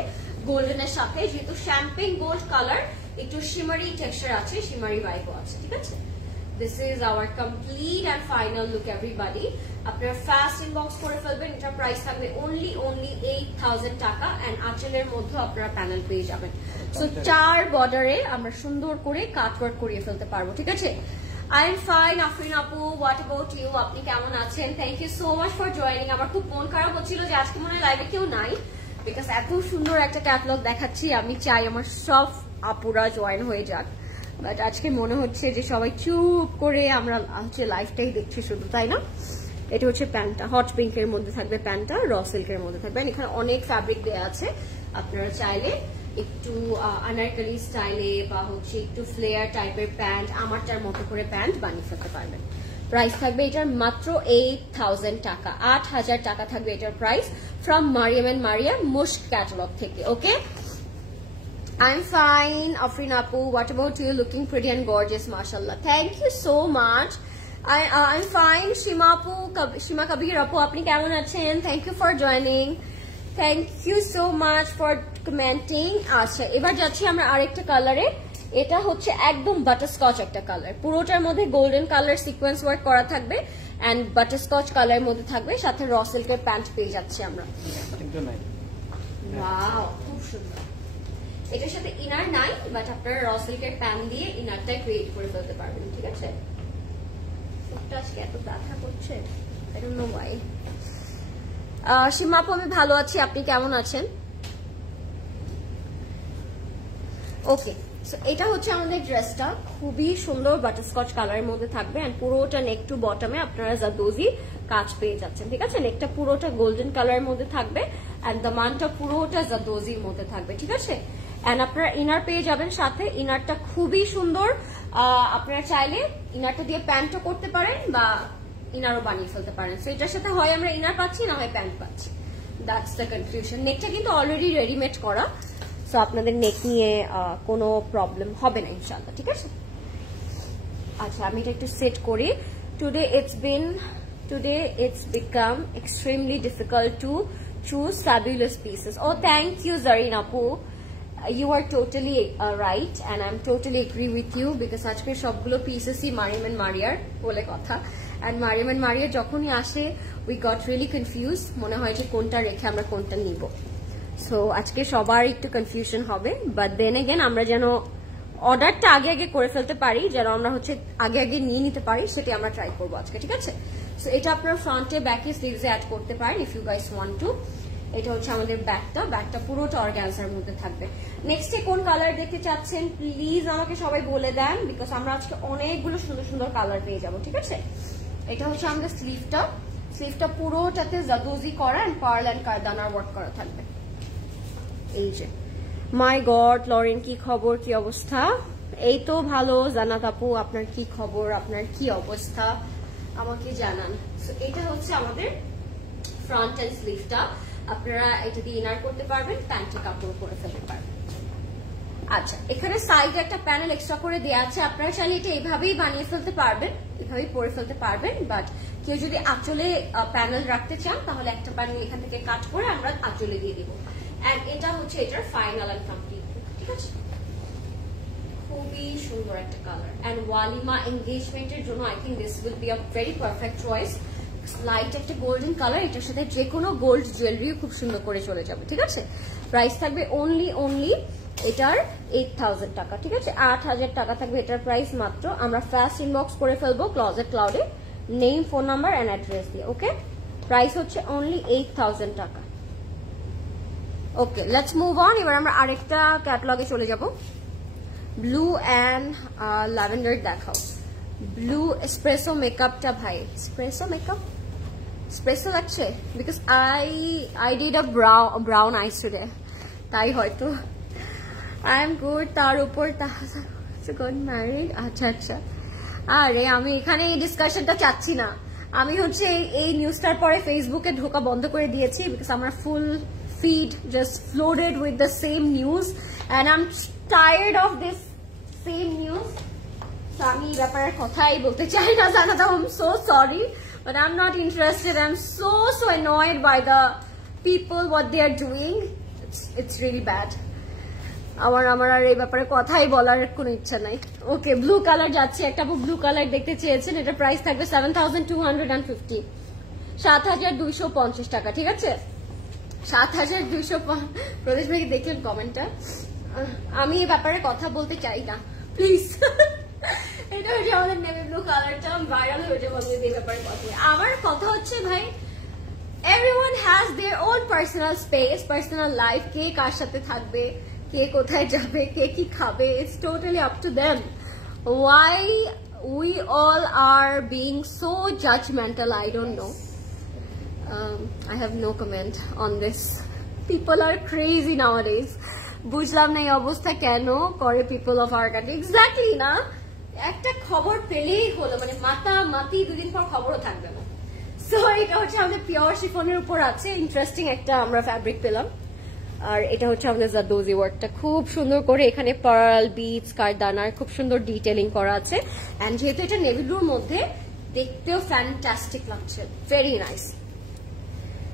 গোল্ডেনের সাথে যেহেতু শ্যাম্পেন গোল্ড কালার একটু শিমারি টেক্সচার আছে শিমারি ভাইবও আছে ঠিক আছে This is our complete and final look everybody. আপনারা ফাস্ট ইনবক্স করে ফেলবেন এটা প্রাইস থাকবে only 8000 টাকা and আঁচলের মধ্যে আপনারা প্যানেল পেয়ে যাবেন সো চার বর্ডারে আমরা সুন্দর করে কাট ওয়ার্ক করিয়ে ফেলতে পারবো ঠিক আছে I am fine আফরিন আপু what about you আপনি কেমন আছেন thank you so much for joining আমার খুব মন খারাপ হচ্ছিল যে আজকে মনে হয় লাইভে কেউ নাই বিকজ এত সুন্দর একটা ক্যাটালগ দেখাচ্ছি আমি চাই আমার সব আপুরা জয়েন হয়ে যাক বাট আজকে মনে হচ্ছে যে সবাই চুপ করে আমরা হচ্ছে লাইভটাই দেখছি শুধু তাই না এটা হচ্ছে প্যান্টটা হট পিঙ্কের মধ্যে থাকবে প্যান্টটা র সিল্কের মধ্যে থাকবে এখানে অনেক ফ্যাব্রিক দেয়া আছে আপনারা চাইলে একটু আনারকলি স্টাইলে বা হচ্ছে একটু ফ্লেয়ার টাইপের প্যান্ট আমারটার মতো করে প্যান্ট বানিয়ে ফেলতে পারবেন প্রাইস থাকবে এটার মাত্র 8000 টাকা 8000 টাকা থাকবে এটার price from Mariam and Maria Mushk catalogue থেকে okay I'm fine, Afrin Apu. What about you? Looking pretty and gorgeous, mashallah. Thank you so much. I'm fine, Shima Apu, Shima Kabir Apu. Apni kemon achen? Thank you for joining. Thank you so much for commenting. আচ্ছা এবার যাচ্ছি আমরা আরেকটা কালারে এটা হচ্ছে একদম বাটারস্কচ একটা কালার পুরোটার মধ্যে গোল্ডেন কালার সিকোয়েন্স ওয়ার্ক করা থাকবে এন্ড বাটারস্কচ কালারের মধ্যে থাকবে সাথে র সিল্কের প্যান্ট পেয়ে যাচ্ছি আমরা ওয়াও খুব সুন্দর এটার সাথে ইনার নাই বাট আপনারা র সিল্কের প্যান্ট দিয়ে ইনারটা ক্রিয়েট করে ফেলতে পারবেন ঠিক আছে এটা আজকে এত ব্যথা করছে আই ডোন্ট নো ওয়াই সীমা আপু আমি ভালো আছি আপনি কেমন আছেন ওকে সো এটা হচ্ছে আমাদের ড্রেসটা খুবই সুন্দর বাটারস্কচ কালারের মধ্যে থাকবে এন্ড পুরোটা নেক টু বটমে আপনারা জাদোজি কাজ পেয়ে যাচ্ছেন ঠিক আছে নেকটা পুরোটা গোল্ডেন কালারের মধ্যে থাকবে এন্ড দামানটা পুরোটা জাদোজির মধ্যে থাকবে ঠিক আছে এন্ড আপনারা ইনার পেয়ে যাবেন সাথে ইনারটা খুবই সুন্দর আপনারা চাইলে ইনারটা দিয়ে প্যান্টও করতে পারেন বা ইনারও বানিয়ে ফেলতে পারেন সো এটার সাথে হয় আমরা ইনার পাচ্ছি না হয় প্যান্ট পাচ্ছি দ্যাটস দ্য কনফিউশন নেকটা কিন্তু অলরেডি রেডিমেড করা সো আপনাদের নেক নিয়ে কোনো প্রবলেম হবে না ইনশাআল্লাহ ঠিক আছে আচ্ছা আমি এটা একটু সেট করি today it's become extremely difficult to choose fabulous pieces oh thank you Zareen Apu you are totally right and I'm totally agree with you because আজকে সবগুলো পিসেসই মারিয়াম এন্ড মারিয়ার বলে কথা and মারিয়াম এন্ড মারিয়া যখনই আসে we got really confused মনে হয় যে কোনটা রেখে আমরা কোনটা নিব সো আজকে সবার একটু কনফিউশন হবে বাট দেন अगेन আমরা যেন অর্ডারটা আগে আগে করে ফেলতে পারি যেন আমরা হচ্ছে আগে আগে নিয়ে নিতে পারি সেটা আমরা ট্রাই করব আজকে ঠিক আছে সো এটা আপনারা ফ্রন্টে ব্যাকে স্লিভসে অ্যাড করতে পারেন if you guys want to এটা হচ্ছে আমাদের ব্যাকটা পুরোটা অর্গানজার মধ্যে থাকবে নেক্সট কোন কালার দেখতে চাচ্ছেন প্লিজ আমাকে সবাই বলে দেন বিকজ আমরা আজকে অনেকগুলো সুন্দর সুন্দর কালার পেয়ে যাব ঠিক আছে এটা হচ্ছে আমাদের স্লিভটা পুরোটাতে জাদোজি করা এন্ড পার্ল এন্ড কারদানার ওয়ার্ক করা থাকবে এই যে মাই গড লরেন কি খবর কি অবস্থা এই তো ভালো জানাত আপু আপনার কি খবর আপনার কি অবস্থা আমাকে জানান সো এটা হচ্ছে আমাদের ফ্রন্ট এন্ড স্লিভটা আপনারা এটা দিয়ে ইনার করতে পারবেন প্যান্টে কাপড় করে ফেলতে পারবেন আচ্ছা, এখানে সাইডে একটা প্যানেল এক্সট্রা করে দেওয়া আছে, আপনারা চাইলে এটা এইভাবেই বানিয়ে ফেলতে পারবেন, এভাবেই পরে ফেলতে পারবেন, বাট কেউ যদি আঁচলে প্যানেল রাখতে চান তাহলে একটা প্যানেল এখান থেকে কাট করে আমরা আঁচলে দিয়ে দিব। এন্ড এটা হচ্ছে এটার ফাইনাল এন্ড কমপ্লিট, ঠিক আছে? খুবই সুন্দর একটা কালার, এন্ড ওয়ালিমা এনগেজমেন্টের জন্য I think this will be a very perfect choice. Light একটা গোল্ডেন কালার, এটার সাথে যে কোনো গোল্ড জুয়েলারিও খুব সুন্দর করে চলে যাবে, ঠিক আছে? প্রাইস থাকবে অনলি এটার 8000 টাকা, ঠিক আছে? 8000 টাকা থাকবে এটার প্রাইস মাত্র। আমরা ফাস্ট ইনবক্স করে ফেলবো ক্লজেট ক্লাউডে name, phone number and address দিয়ে, ওকে? প্রাইস হচ্ছে অনলি 8000 টাকা। Okay, let's move on. এবার আমরা আরেকটা ক্যাটালগে চলে যাব। ব্লু অ্যান্ড ল্যাভেন্ডার দেখাও। ব্লু এসপ্রেসো মেকআপটা ভাই, এসপ্রেসো মেকআপ স্পেশাল লাগছে because I did a brown eyes today, তাই হয়তো আই এম গুড। তার উপর গট ম্যারিড, আচ্ছা আচ্ছা। আরে আমি এখানে এই ডিসকাশনটা চাচ্ছি না, আমি হচ্ছে এই নিউজটার পরে ফেসবুকে ঢোকা বন্ধ করে দিয়েছি বিকজ আমার ফুল feed just flooded with the same news and I'm tired of this same news. So আমি ব্যাপারে কথাই বলতে চাই না জানাতা, I'm so sorry but I'm not interested. I'm so annoyed by the people what they are doing. It's really bad. আমার আর এই ব্যাপারে কথাই বলার কোনো ইচ্ছা নাই। ওকে, ব্লু কালার যাচ্ছে, একটা ব্লু কালার দেখতে চেয়েছেন, এটা প্রাইস থাকবে 7250, 7250 টাকা, ঠিক আছে? 7200। প্রদেশ ভাই দেখলেন কমেন্টটা? আমি এই ব্যাপারে কথা বলতে চাই না প্লিজ। এটা হচ্ছে আমাদের নেভি ব্লু কালারটা ভাইরাল হয়ে যাবে এই ব্যাপারে কথা। আমার কথা হচ্ছে ভাই, everyone has their own personal space, personal life. কে কার সাথে থাকবে, কে কোথায় যাবে, কে কি খাবে, it's totally up to them. Why we all are being so judgmental, I don't know. I have no comment on this. People are crazy nowadays. বুঝলাম না এই অবস্থা কেন করে people of our country. Exactly না, একটা খবর পেলেই হলো, মানে মাতামাতি দুদিন পর খবরও থাকবে না। সো এটা হচ্ছে আমাদের পিওর শিফনের উপর আছে, ইন্টারেস্টিং একটা আমরা ফ্যাব্রিক পেলাম। আর এটা হচ্ছে আমাদের জারদোজি ওয়ার্কটা খুব সুন্দর করে, এখানে পার্ল, বিটস, কারদানার খুব সুন্দর ডিটেইলিং করা আছে। এন্ড যেহেতু এটা নেভি ব্লুর মধ্যে, দেখতেও ফ্যান্টাস্টিক লাগছে, ভেরি নাইস।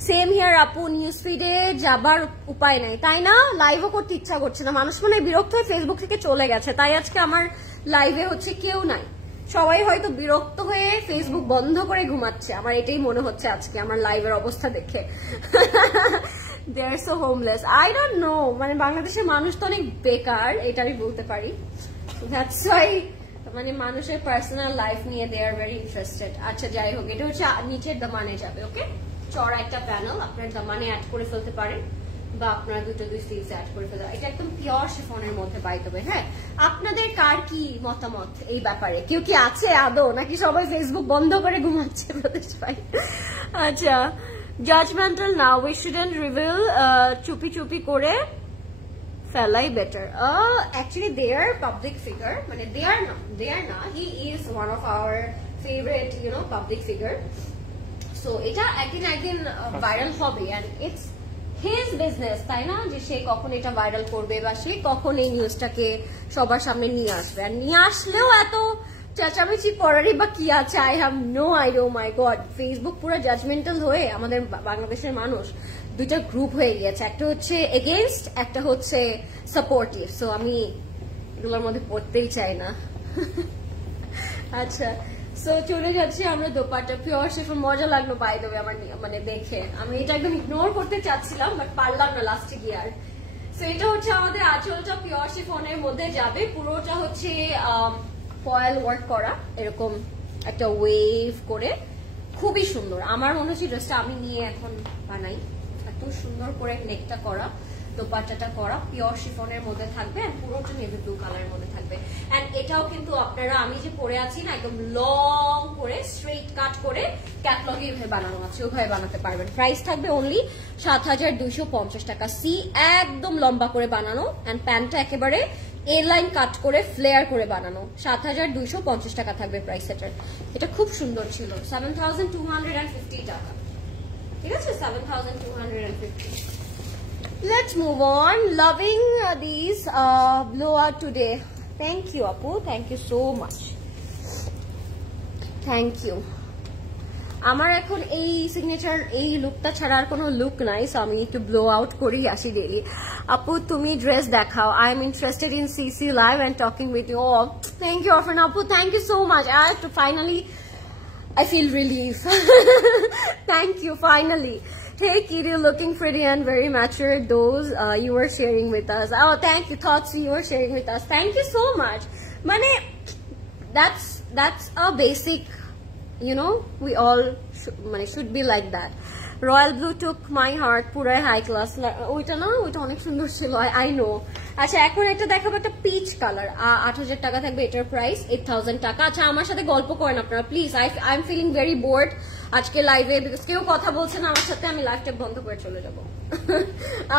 সেম হিয়ার আপু, নিউজ ফিডে যাবার উপায় নাই, তাই না? লাইভও করতে ইচ্ছা করছে না, মানুষ মনে হয় বিরক্ত হয়ে ফেসবুক থেকে চলে গেছে, তাই আজকে আমার লাইভে হচ্ছে কেউ নাই। সবাই হয়তো বিরক্ত হয়ে ফেসবুক বন্ধ করে ঘুমাচ্ছে, আমার এটাই মনে হচ্ছে আজকে আমার লাইভের অবস্থা দেখে। They are so homeless, I don't know, মানে বাংলাদেশের মানুষ তো অনেক বেকার, এটা আমি বলতে পারি। দ্যাটস ওয়াই মানে মানুষের পার্সোনাল লাইফ নিয়ে দে আর ভেরি ইন্টারেস্টেড। আচ্ছা যাই হোক, এটা হচ্ছে নিচের দামানে যাবে, ওকে? চড়া একটা প্যানেল, আপনার দামানে অ্যাড করে ফেলতে পারেন বা আপনারা দুই স্লিভস অ্যাড করে ফেলতে পারেন। এটা একদম পিওর শিফনের মধ্যে বাই দেবে। হ্যাঁ, আপনাদের কার কি মতামত এই ব্যাপারে? কেউ কি আছে আদৌ, নাকি সবাই ফেসবুক বন্ধ করে ঘুমাচ্ছে প্রদেশ ভাই? আচ্ছা, জাজমেন্টাল না, উই শুডন্ট রিভিল, চুপি চুপি করে ফেলাই better. Actually they are public figure, মানে দে আর না, he is one of our favourite public figure. So এটা একদিন ভাইরাল হবে, এন্ড ইটস হিজ বিজনেস, তাই না? যে সে কখন এটা ভাইরাল করবে বা সে কখন এই নিউজটাকে সবার সামনে নিয়ে আসবে। আর নিয়ে আসলেও এত চেঁচামেচি করারই বা কি আছে? I have no idea. Oh my god, Facebook পুরো জাজমেন্টাল হয়ে আমাদের বাংলাদেশের মানুষ দুইটা গ্রুপ হয়ে গিয়েছে, একটা হচ্ছে এগেইনস্ট, একটা হচ্ছে সাপোর্টিভ। সো আমি এগুলোর মধ্যে পড়তেই চাই না। আচ্ছা, সো চলে যাচ্ছি আমরা দোপাট্টা, পিওর শিফন, মজা লাগলো বাই দেবে আমার মানে দেখে। আমি এটা একদম ইগনোর করতে চাচ্ছিলাম বাট পারলাম না লাস্টে গিয়ে আর। সো এটা হচ্ছে আমাদের আঁচলটা পিওর শিফনের মধ্যে যাবে, পুরোটা হচ্ছে ফয়েল ওয়ার্ক করা, এরকম একটা ওয়েভ করে, খুবই সুন্দর। আমার মনে হচ্ছে ড্রেসটা আমি নিয়ে এখন বানাই, এত সুন্দর করে নেকটা করা, দোপাট্টাটা করা, পিওর শিফনের মধ্যে থাকবে, এন্ড পুরোটা নেভি ব্লু কালারের মধ্যে থাকবে। এন্ড এটাও কিন্তু আপনারা, আমি যে পরে আছি না, একদম লং করে স্ট্রেট কাট করে ক্যাটলগে এভাবে বানানো আছে, ওভাবে বানাতে পারবেন। প্রাইস থাকবে অনলি 7250 টাকা। সি একদম লম্বা করে বানানো, এন্ড প্যান্টটা একেবারে এ লাইন কাট করে ফ্লেয়ার করে বানানো, 7250 টাকা থাকবে প্রাইস এটার। এটা খুব সুন্দর ছিল, 7250 টাকা, ঠিক আছে? 7250। Let's move on. Loving these blowout today. Thank you, Apu. Thank you so much. Thank you. আমার এখন এই সিগনেচার এই লুকটা ছাড়া আর কোনো লুক নাই, সো আমি একটু ব্লো আউট করেই আসি ডেইলি। আপু তুমি ড্রেস দেখাও, I am interested in CC live and talking with you. Oh thank you অফান আপু, thank you so much. I have to finally, I feel relief. Thank you, finally. Hey Kiri, looking pretty and very mature. Those you were sharing with us. Oh, thank you. Thoughts you were sharing with us. Thank you so much. Mane, that's a basic, you know, we all should be like that. Royal blue took my heart, পুরাই হাই ক্লাস। ওইটা না, ওইটা অনেক সুন্দর ছিল, আই নো। আচ্ছা এখন একটা দেখাবো, একটা পিচ কালার, 8,000 টাকা থাকবে এটার প্রাইস, 8,000 টাকা। আচ্ছা আমার সাথে গল্প করেন আপনারা please, I am feeling very bored আজকে লাইভে, বিকজ কেউ কথা বলছে না আমার সাথে, আমি লাইভটা বন্ধ করে চলে যাব।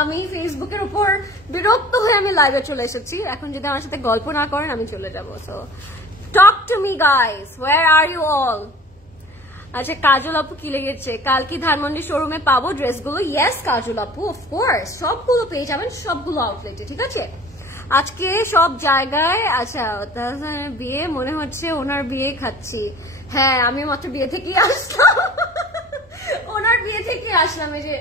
আমি ফেসবুকের উপর বিরক্ত হয়ে আমি লাইভে চলে এসেছি, এখন যদি আমার সাথে গল্প না করেন আমি চলে যাবো। So talk to me guys, where are you all? আচ্ছা কাজল আপু কি লেগেছে, কাল কি ধানমন্ডি শোরুমে পাবো ড্রেসগুলো? ইয়েস কাজল আপু, অফকোর্স সবগুলো পেয়ে যাবেন, সবগুলো আউটলেটে, ঠিক আছে আজকে সব জায়গায়। আচ্ছা বিয়ে মনে হচ্ছে ওনার বিয়ে খাচ্ছি। হ্যাঁ আমি মাত্র বিয়ে থেকেই আসলাম, ওনার বিয়ে থেকে আসলাম, এই যে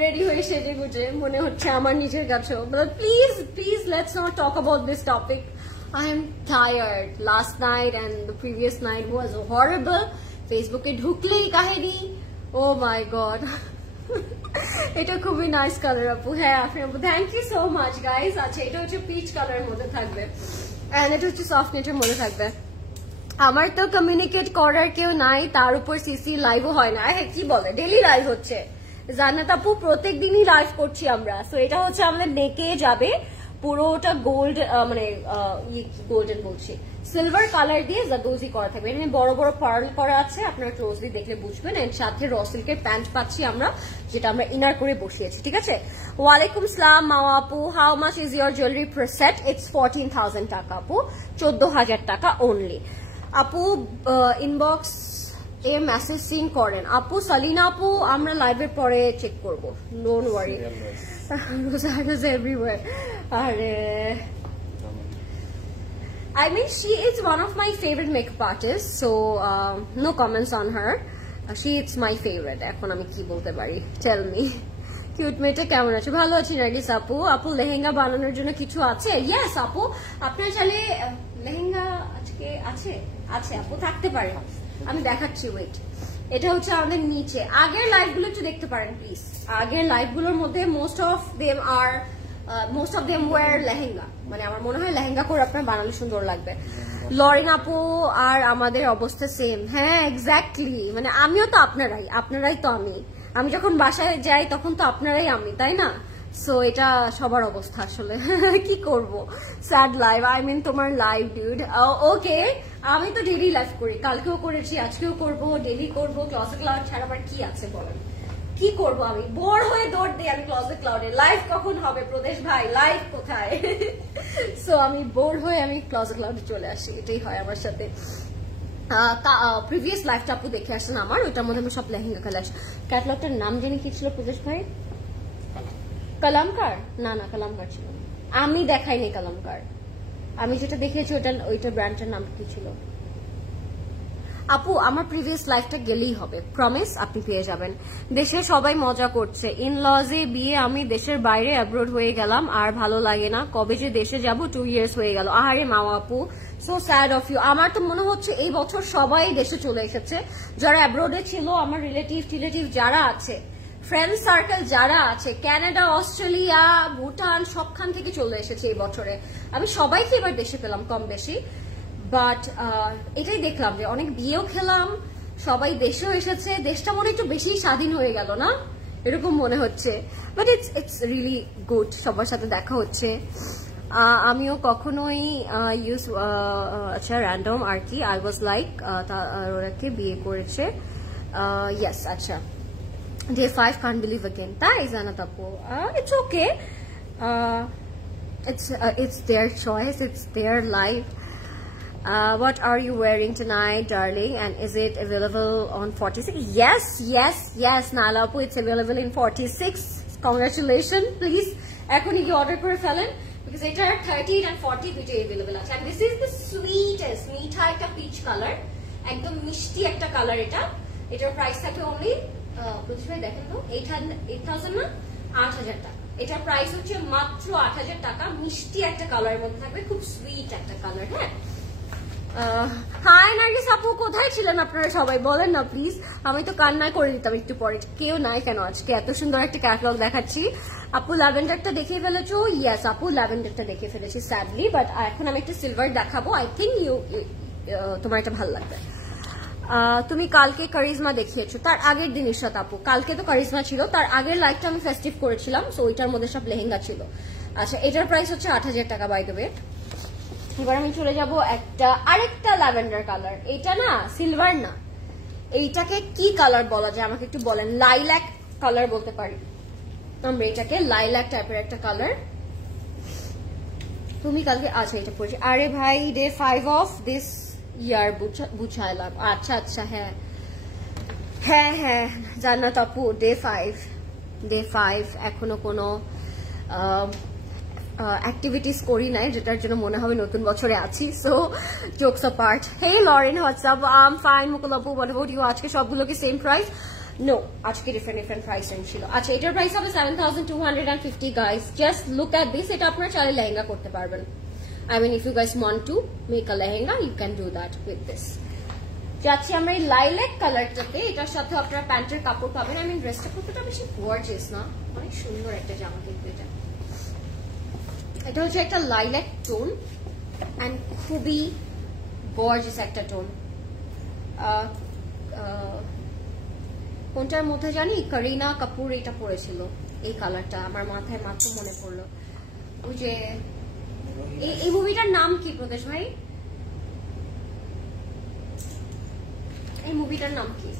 রেডি হয়ে সেজে গুজে, মনে হচ্ছে আমার নিজের কাছেও। Please please let's not talk about this topic, I am tired. Last night and the previous night was horrible. ফেসবুকে ঢুকলেই কাহিনী, ও মাই গড। এটা খুবই নাইস কালার আপু। হ্যাঁ আপনি আপু, thank you so much guys. আচ্ছা এটা হচ্ছে পিচ কালারের মধ্যে থাকবে, এন্ড এটা হচ্ছে সফট নেটের মধ্যে থাকবে। আমার তো কমিউনিকেট করার কেউ নাই, তার উপর সিসি লাইভও হয় না। হ্যাঁ কি বলে, ডেইলি লাইভ হচ্ছে জান্নাত আপু, প্রত্যেক দিনই লাইভ করছি আমরা। সো এটা হচ্ছে আমাদের নেকে যাবে পুরোটা গোল্ড, মানে গোল্ডেন বলছি, সিলভার কালার দিয়ে জাদোজি করা থাকবে। এখানে বড় বড় পার্ল করা আছে, আপনারা ক্লোজলি দেখলে বুঝবেন। এর সাথে র সিল্কের প্যান্ট পাচ্ছি আমরা, যেটা আমরা ইনার করে বসিয়েছি, ঠিক আছে। ওয়ালাইকুম সালাম মাওয়া আপু, how much is your jewellery set? It's 14,000 টাকা আপু, 14,000 টাকা অনলি। আপু ইনবক্স এ মেসেজ সিন করেন। আপু সালিনা আপু আমরা লাইভের পরে চেক করবো, don't worry. Rosa's everywhere. I mean, she is one of my favorite makeup artists, so no comments on her. She is my favorite. এখন আমি কি বলতে পারি, tell me. কিউট মেয়েটা কেমন আছে? ভালো আছি নার্গিস আপু। আপু লেহেঙ্গা বানানোর জন্য কিছু আছে? ইয়েস আপু, আপনার চাইলে লেহেঙ্গা আজকে আছে, আছে আপু, থাকতে পারে, আমি দেখাচ্ছি। ওয়েট, এটা হচ্ছে আমাদের নিচে। আগের লাইভগুলো একটু দেখতে পারেন প্লিজ। আগের লাইভগুলোর মধ্যে most of them wore lehenga, মানে আমার মনে হয় লেহেঙ্গা করে আপনার বানালে সুন্দর লাগবে। লরিন আপু আর আমাদের অবস্থা সেম। হ্যাঁ এক্স্যাক্টলি, মানে আমিও তো আপনারাই তো আমি যখন বাসায় যাই তখন তো আপনারাই আমি, তাই না? সো এটা সবার অবস্থা আসলে, কি করব, স্যাড লাইভ। আই মিন তোমার লাইভ ডিউড। ওকে, আমি তো ডেইলি লাইভ করি, কালকেও করেছি, আজকেও করব, ডেইলি করব। ক্লজেট ক্লাউড ছাড়া আবার কি আছে বলেন, কি করব? আমি বোর হয়ে দৌড় দিই আমি ক্লজেট ক্লাউডে। লাইভ কখন হবে প্রদেশ ভাই, লাইভ কোথায়? সো আমি বোর হয়ে আমি ক্লজেট ক্লাউডে চলে আসি, এটাই হয় আমার সাথে। প্রিভিয়াস লাইভটা আপু দেখে আসেন আমার, ওইটার মধ্যে আমি সব লেহেঙ্গা কালার। ক্যাটালগটার নাম জানি কি ছিল প্রদেশ ভাই? কালামকার? না না কালামকার ছিল না, আমি দেখাইনি কালামকার। আমি যেটা দেখেছি ওইটা ব্র্যান্ডটার নাম কি ছিল? আপু আমার প্রিভিয়াস লাইফটা গেলেই হবে, প্রমিস আপনি পেয়ে যাবেন। দেশে সবাই মজা করছে, ইন লজে বিয়ে, আমি দেশের বাইরে অ্যাব্রোড হয়ে গেলাম, আর ভালো লাগে না, কবে যে দেশে যাব, 2 years হয়ে গেল। আহারে মাও আপু, সো স্যাড অফ ইউ। আমার তো মনে হচ্ছে এই বছর সবাই দেশে চলে এসেছে, যারা অ্যাব্রোডে ছিল, আমার রিলেটিভ যারা আছে, ফ্রেন্ড সার্কেল যারা আছে, কানাডা, অস্ট্রেলিয়া, ভুটান, সবখান থেকে চলে এসেছে এই বছরে। আমি সবাইকে এবার দেশে পেলাম কম বেশি, বাট এটাই দেখলাম যে অনেক বিয়েও খেলাম, সবাই দেশেও এসেছে, দেশটা মনে একটু বেশি স্বাধীন হয়ে গেল না, এরকম মনে হচ্ছে। বাট ইটস রিয়েলি গুড, সবার সাথে দেখা হচ্ছে। আমিও কখনোই আচ্ছা র্যান্ডম আর কি, আই ওয়াজ লাইক ওরাকে বিয়ে করেছে। ইয়েস, আচ্ছা Day 5 can't believe again. That is Anatapo. It's okay. It's their choice. It's their life. What are you wearing tonight, darling? And is it available on 46? Yes, Nalapu. It's available in 46. Congratulations. Please এখনই কি অর্ডার করে ফেলেন, বিকজ এটার 30 and 40 দুইটাই अवेलेबल আছে। And this is the sweetest, মিঠা একটা পিচ কালার, একদম মিষ্টি একটা কালার এটা। এটার প্রাইস থাকে অনলি বুঝবে দেখেন তো 8000 না 8000 টাকা। এটার প্রাইস হচ্ছে মাত্র 8000 টাকা। মিষ্টি একটা কালারের মধ্যে থাকবে, খুব সুইট একটা কালার। হ্যাঁ, হাই নার্গিস আপু, কোথায় ছিলেন আপনারা সবাই বলেন না প্লিজ, আমি তো কান্নায় করে দিতাম একটু পরে। কেউ নাই কেন আজকে? এত সুন্দর একটা ক্যাটালগ দেখাচ্ছি। আপু ল্যাভেন্ডারটা দেখে ফেলেছো? ইয়েস আপু, ল্যাভেন্ডারটা দেখে ফেলেছি স্যাডলি, বাট এখন আমি একটা সিলভার দেখাবো। আই থিঙ্ক তোমার এটা ভালো লাগবে। তুমি কালকে কারিজমা দেখিয়েছো, তার আগের দিন ইরশাদ আপু, কালকে তো কারিজমা ছিল, তার আগের লাইভটা আমি ফেস্টিভ করেছিলাম, সো ওইটার মধ্যে সব লেহেঙ্গা ছিল। আচ্ছা, এটার প্রাইস হচ্ছে 8000 টাকা বাই দ্য ওয়ে। এবার আমি চলে যাব আরেকটা ল্যাভেন্ডার কালার। এটা না সিলভার না, এইটাকে কি কালার বলা যায় আমাকে একটু বলেন? লাইল্যাক কালার বলতে পারি আমরা এটাকে, লাইল্যাক টাইপের একটা কালার। তুমি কালকে আচ্ছা এটা পড়েছি। আরে ভাই, ডে 5 অফ দিস ইয়ার বুঝাইলাম। আচ্ছা আচ্ছা, হ্যাঁ হ্যাঁ হ্যাঁ জান্নাত আপু, ডে 5 এখনো কোনো অ্যাক্টিভিটিস করি নাই, যেটার জন্য মনে হবে নতুন বছরে আছি। So jokes apart. Hey Lauren, what's up? I am fine. Mukul আপু, হোয়াট অ্যাবাউট ইউ? আজকে সবগুলো কি সেম প্রাইস? নো, আজকে ডিফারেন্ট প্রাইস রেঞ্জ ছিল। আচ্ছা, এটার প্রাইস হবে 7250 guys. Just look at this. এটা আপনারা চাইলে লেহেঙ্গা করতে পারবেন। I mean, if you guys want to make a lehenga, you can do that with this. যাচ্ছি আমরা এই লাইল্যাক কালারটাতে, এটার সাথে আপনারা প্যান্টের কাপড় পাবেন। I mean, ড্রেসটা কতটা বেশি গর্জিয়াস না, অনেক সুন্দর একটা জামা কিন্তু এটা। এটা হচ্ছে একটা লাইল্যাক টোন এন্ড খুবই গর্জিয়াস একটা টোন। কোনটার মধ্যে জানি করিনা কাপুর এটা পরেছিল এই কালারটা, আমার মাথায় মাত্র মনে পড়লো। ওই যে এই মুভিটার নাম কি প্রদেশ ভাই? এই মুভিটার নাম কি?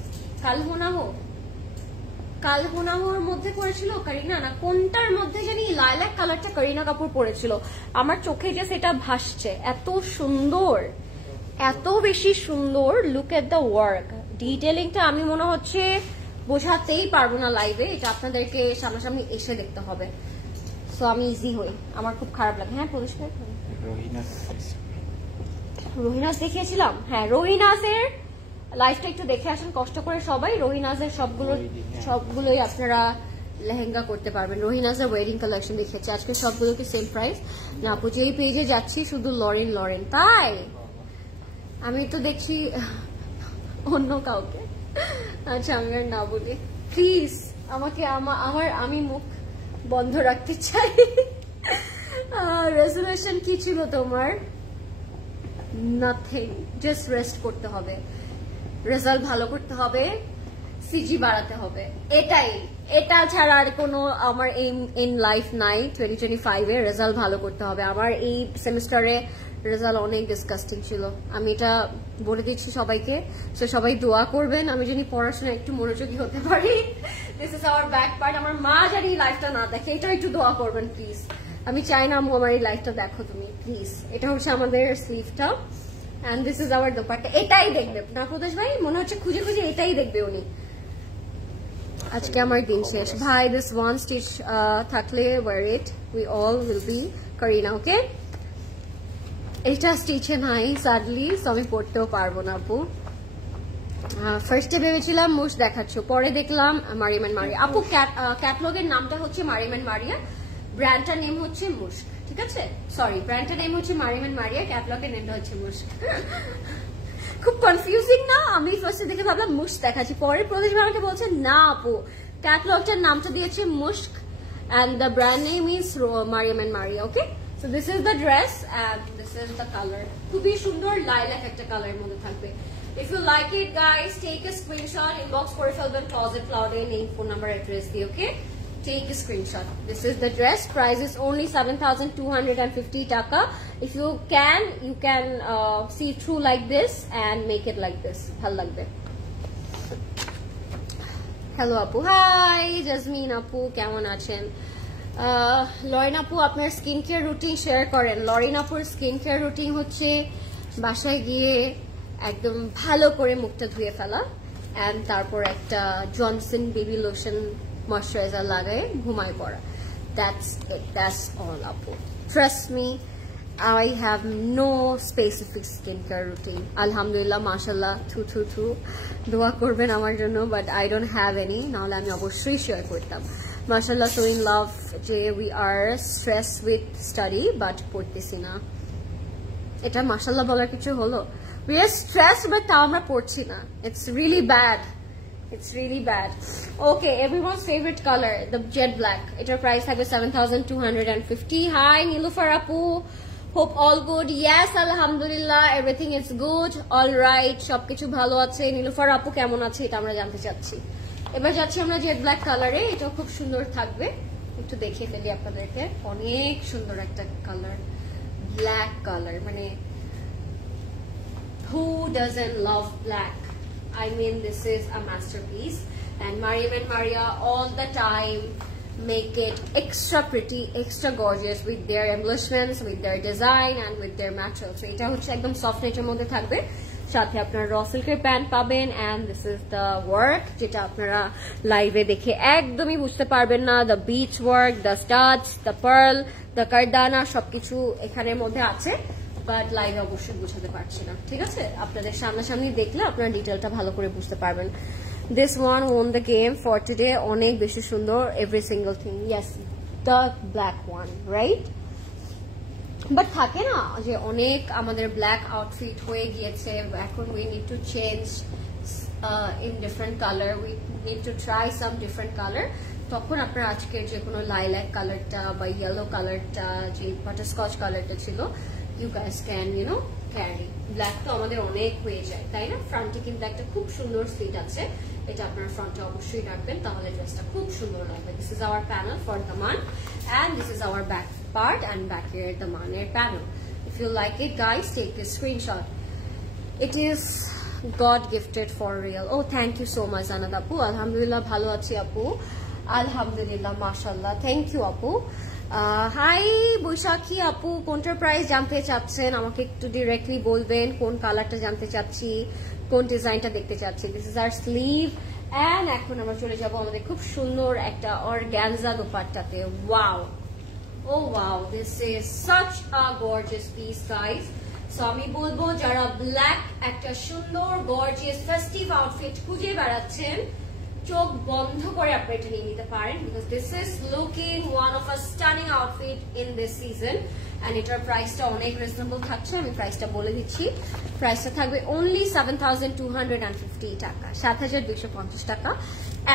কালহোনাহোর মধ্যে করেছিল করিনা না, কোনটার মধ্যে জানি লাইল্যাক কালারটা করিনা কাপুর পরেছিল। আমার চোখে যে সেটা ভাসছে, এত সুন্দর, এত বেশি সুন্দর। লুক এট দ্য ওয়ার্ক, ডিটেলিংটা আমি মনে হচ্ছে বোঝাতেই পারবো না লাইভে, এটা আপনাদেরকে সামনাসামনি এসে দেখতে হবে। সো আমি ইজি হই, আমার খুব খারাপ লাগে। হ্যাঁ পরিষ্কার রোহিনাস দেখিয়েছিলাম। হ্যাঁ, রোহিনাসের লাইফটা একটু দেখে আসেন কষ্ট করে সবাই। রোহিনাসের সবগুলোই আপনারা লেহেঙ্গা করতে পারবেন। রোহিনাসের ওয়েডিং কালেকশন দেখিয়েছে আজকে, সবগুলো কি সেম প্রাইস না আপু? যেই পেজে যাচ্ছি শুধু লরেন। তাই আমি তো দেখছি অন্য কাউকে। আচ্ছা, আমি আর না বলি প্লিজ, আমাকে আমি মুখ বন্ধ রাখতে চাই। রেজলিউশন কি ছিল তোমার? নাথিং, জাস্ট রেস্ট করতে হবে, রেজাল্ট ভালো করতে হবে, সিজি বাড়াতে হবে, এটা ছাড়া আর কোনো আমার এইম ইন লাইফ নাই। 2025 এ রেজাল্ট ভালো করতে হবে। আমার এই সেমিস্টারে রেজাল্ট অনেক ডিসকাস্টিং ছিল, আমি এটা বলে দিচ্ছি সবাইকে। সো সবাই দোয়া করবেন আমি জানি পড়াশোনা একটু মনোযোগী হতে পারি। This is hour back part. আমার মা জানি এই লাইফটা না দেখে, এটা একটু দোয়া করবেন প্লিজ। আমি চাই না আম্মু আমার এই লাইফটা দেখো তুমি প্লিজ। এটা হচ্ছে আমাদের স্লিভটা and this is our dupatta. এটাই দেখবে না প্রদেশ ভাই, মনে হচ্ছে খুঁজে এটাই দেখবে উনি। আজকে আমার দিন শেষ ভাই। দিস ওয়ান স্টিচ থাকলে wear it, we all will be Kareena. Okay, এটা স্টিচে নাই স্যাডলি, সো আমি পড়তেও পারবো না আপু। ফার্স্টে ভেবেছিলাম মুশ দেখাচ্ছ, পরে দেখলাম মারিয়াম এন্ড মারিয়া। আপু ক্যাটলগের নামটা হচ্ছে মারিয়াম এন্ড মারিয়া, ব্র্যান্ডটার নেম হচ্ছে মুস্ক, ঠিক আছে? সরি, ব্র্যান্ডটার নেম হচ্ছে মারিয়াম এন্ড মারিয়া, ক্যাটলগের নেমটা হচ্ছে মুস্ক। খুব কনফিউজিং না? আমি ফার্স্টে দেখে ভাবলাম মুস্ক দেখাচ্ছি, পরে প্রদেশ ভাই আমাকে বলছে না আপু ক্যাটলগটার নামটা দিয়েছে মুস্ক and the brand name is Mariam and Maria. Okay, so this is the dress and this is the color. খুবই সুন্দর লাইলাক একটা কালারের মধ্যে থাকবে। If you like it guys, take a screenshot, inbox করে ফেলবেন Closet Cloud এ, name, phone number, address দিয়ে। Okay, take a screenshot. This is the dress. Price is only 7250 taka. If you can see through like this and make it like this. ভালো লাগবে। হ্যালো আপু, হাই জাসমিন আপু, কেমন আছেন? লরিন আপু আপনার স্কিন কেয়ার রুটিন শেয়ার করেন। লরিন আপুর স্কিন কেয়ার রুটিন হচ্ছে বাসায় গিয়ে একদম ভালো করে মুখটা ধুয়ে ফেলা এন্ড তারপর একটা জনসন বেবি লোশন ময়শ্চারাইজার লাগায় ঘুমায় পড়া। That's it. That's all, Apu. Trust me, I have no specific skincare routine. Alhamdulillah, mashallah, thu. Dua korben amar jonno, but I don't have any. Nahole ami obosshoi share kortam. Mashallah, so in love je we are stressed with study, but portechi na. Eta mashallah bolar kichu holo. We are stressed, but tao amra porchi na. It's really bad. It's really bad. Okay, everyone's favorite color, the jet black. Its price have 7,250. Hi, Nilufar Apu. Hope all good. Yes, alhamdulillah, everything is good. All right, সব কিছু ভালো আছে. নীলুফার আপু কেমন আছে এটা আমরা জানতে চাচ্ছি। এবার যাচ্ছি আমরা জেড ব্ল্যাক কালারে। এটা খুব সুন্দর থাকবে। একটু দেখিয়ে ফেলি আপনাদেরকে। অনেক সুন্দর একটা কালার, ব্ল্যাক কালার। মানে who doesn't love black? I mean, this is a masterpiece, and Mariam and Maria all the time make it extra pretty, extra gorgeous with their embellishments, with their design, and with their material. So এটা হচ্ছে একদম সফট নেটের মধ্যে থাকবে, সাথে আপনারা র সিল্কের প্যান্ট পাবেন, and this is the work যেটা আপনারা লাইভে দেখে একদমই বুঝতে পারবেন না। the beach work, the studs, the pearl, the kardana সবকিছু এখানের মধ্যে আছে, বাট লাইভে অবশ্যই বুঝাতে পারছি না। ঠিক আছে, আপনাদের সামনাসামনি দেখলে আপনারা ডিটেলটা ভালো করে বুঝতে পারবেন। This one won the game for today. অনেক বেশি সুন্দর, every single thing. Yes, the black one, right? But থাকে না যে অনেক আমাদের ব্ল্যাক আউটফিট হয়ে গিয়েছে, এখন we need to change in different color, we need to try some different color. তখন আপনারা আজকের যে কোনো লাইলাক কালারটা বা ইয়েলো কালারটা, যে বাটারস্কচ কালারটা ছিল, you guys can, you know, carry. Black তো আমাদের অনেক হয়ে যায়, তাই না? ফ্রন্টে কিন্তু একটা খুব সুন্দর স্লিট আছে, এটা আপনার ফ্রন্টে অবশ্যই রাখবেন, তাহলে ড্রেসটা খুব সুন্দর লাগবে। This is our panel for daman, and this is our back part, and back here damaner panel. If you like it, guys, take this screenshot. It is God gifted for real. Oh, thank you so much, Anad Apu. Alhamdulillah, bhalo achi Apu. Alhamdulillah, mashallah. Thank you, Apu. Hi Baishakhi আপু, কোনটার প্রাইস জানতে চাচ্ছেন আমাকে একটু ডিরেক্টলি বলবেন, কোন কালারটা জানতে চাচ্ছি, কোন ডিজাইনটা দেখতে চাচ্ছি। This is our sleeve, and এখন আমরা চলে যাব আমাদের খুব সুন্দর একটা অর্গানজা দোপাট্টাতে। Wow, oh wow, this is such a gorgeous piece guys. So আমি বলবো যারা ব্ল্যাক একটা সুন্দর গর্জিয়াস ফেস্টিভ আউটফিট খুঁজে বেড়াচ্ছেন, চোখ বন্ধ করে আপনি এটা নিয়ে নিতে পারেন, because this is looking one of a stunning outfit in this season, and এটার প্রাইসটা অনেক রিজনেবল থাকছে। আমি প্রাইসটা বলে দিচ্ছি, প্রাইসটা থাকবে only 7,250 টাকা, 7,250 টাকা।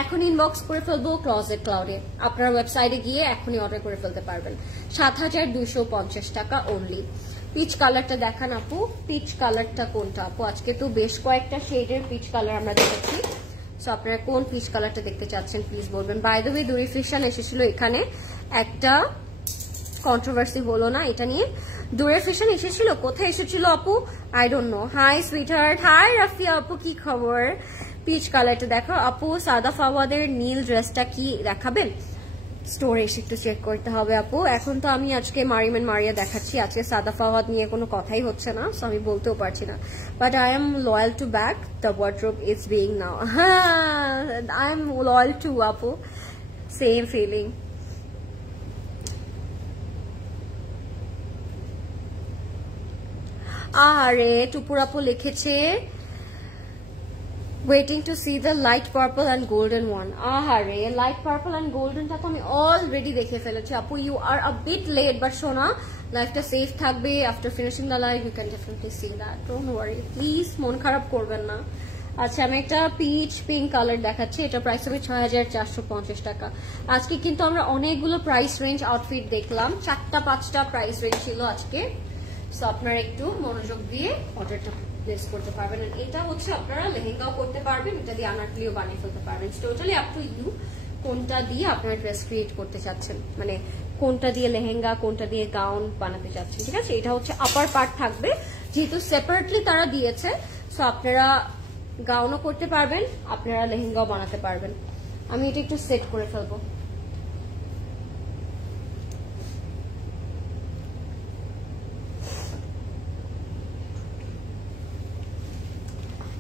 এখন ইনবক্স করে ফেলবো ক্লজেট ক্লাউডে, আপনার ওয়েবসাইটে গিয়ে এখনই অর্ডার করে ফেলতে পারবেন, 7,250 টাকা অনলি। পিচ কালারটা দেখান আপু, পিচ কালারটা কোনটা আপু? আজকে তো বেশ কয়েকটা শেডের পিচ কালার আমরা দেখেছি, সো আপনারা কোন পিচ কালারটা দেখতে চাচ্ছেন প্লিজ বলবেন। বাই দ্য ওয়ে, দুরি ফিশন এসেছিল এখানে, একটা কন্ট্রোভার্সি হলো না এটা নিয়ে? দুরে ফিশন এসেছিল, কোথায় এসেছিল আপু? I don't know. Hi sweetheart, hi Rafia আপু, কি খবর? পিচ কালারটা দেখো আপু। সাদা ফাওয়াদের নীল ড্রেসটা কি দেখাবেন? স্টোরে এসে একটু চেক করতে হবে আপু। এখন তো আমি আজকে মারিম এন্ড মারিয়া দেখাচ্ছি, আজকে সাদা ফাওয়াদ নিয়ে কোনো কথাই হচ্ছে না, সো আমি বলতেও পারছি না। But I am loyal to back, the wardrobe is being now. হ্যাঁ, আই এম লয়াল টু আপু, সেম ফিলিং। আরে টুপুর আপু লিখেছে waiting to see the light purple and golden one. আহারে, light purple and golden টা তো আমি অলরেডি দেখে ফেলেছি আপু। You are a bit late, but শোনা, লাইফটা সেফ থাকবে। After finishing the live, you can definitely see that. Don't worry, please মন খারাপ করবেন না। আচ্ছা, আমি একটা পিচ পিঙ্ক কালার দেখাচ্ছি, এটা প্রাইস হবে 6,450 টাকা। আজকে কিন্তু আমরা অনেকগুলো প্রাইস রেঞ্জ আউটফিট দেখলাম, 4-5টা প্রাইস রেঞ্জ ছিল আজকে, সো আপনারা একটু মনোযোগ দিয়ে অর্ডারটা প্লেস করতে পারবেন। এটা হচ্ছে আপনারা লেহেঙ্গাও করতে পারবেন, এটা দিয়ে আনারকলিও বানিয়ে ফেলতে পারবেন। টোটালি আপ টু ইউ কোনটা দিয়ে আপনারা ড্রেস ক্রিয়েট করতে চাচ্ছেন, মানে কোনটা দিয়ে লেহেঙ্গা, কোনটা দিয়ে গাউন বানাতে চাচ্ছেন। ঠিক আছে, এটা হচ্ছে আপার পার্ট থাকবে, যেহেতু সেপারেটলি তারা দিয়েছে, সো আপনারা গাউনও করতে পারবেন, আপনারা লেহেঙ্গাও বানাতে পারবেন। আমি এটা একটু সেট করে ফেলবো।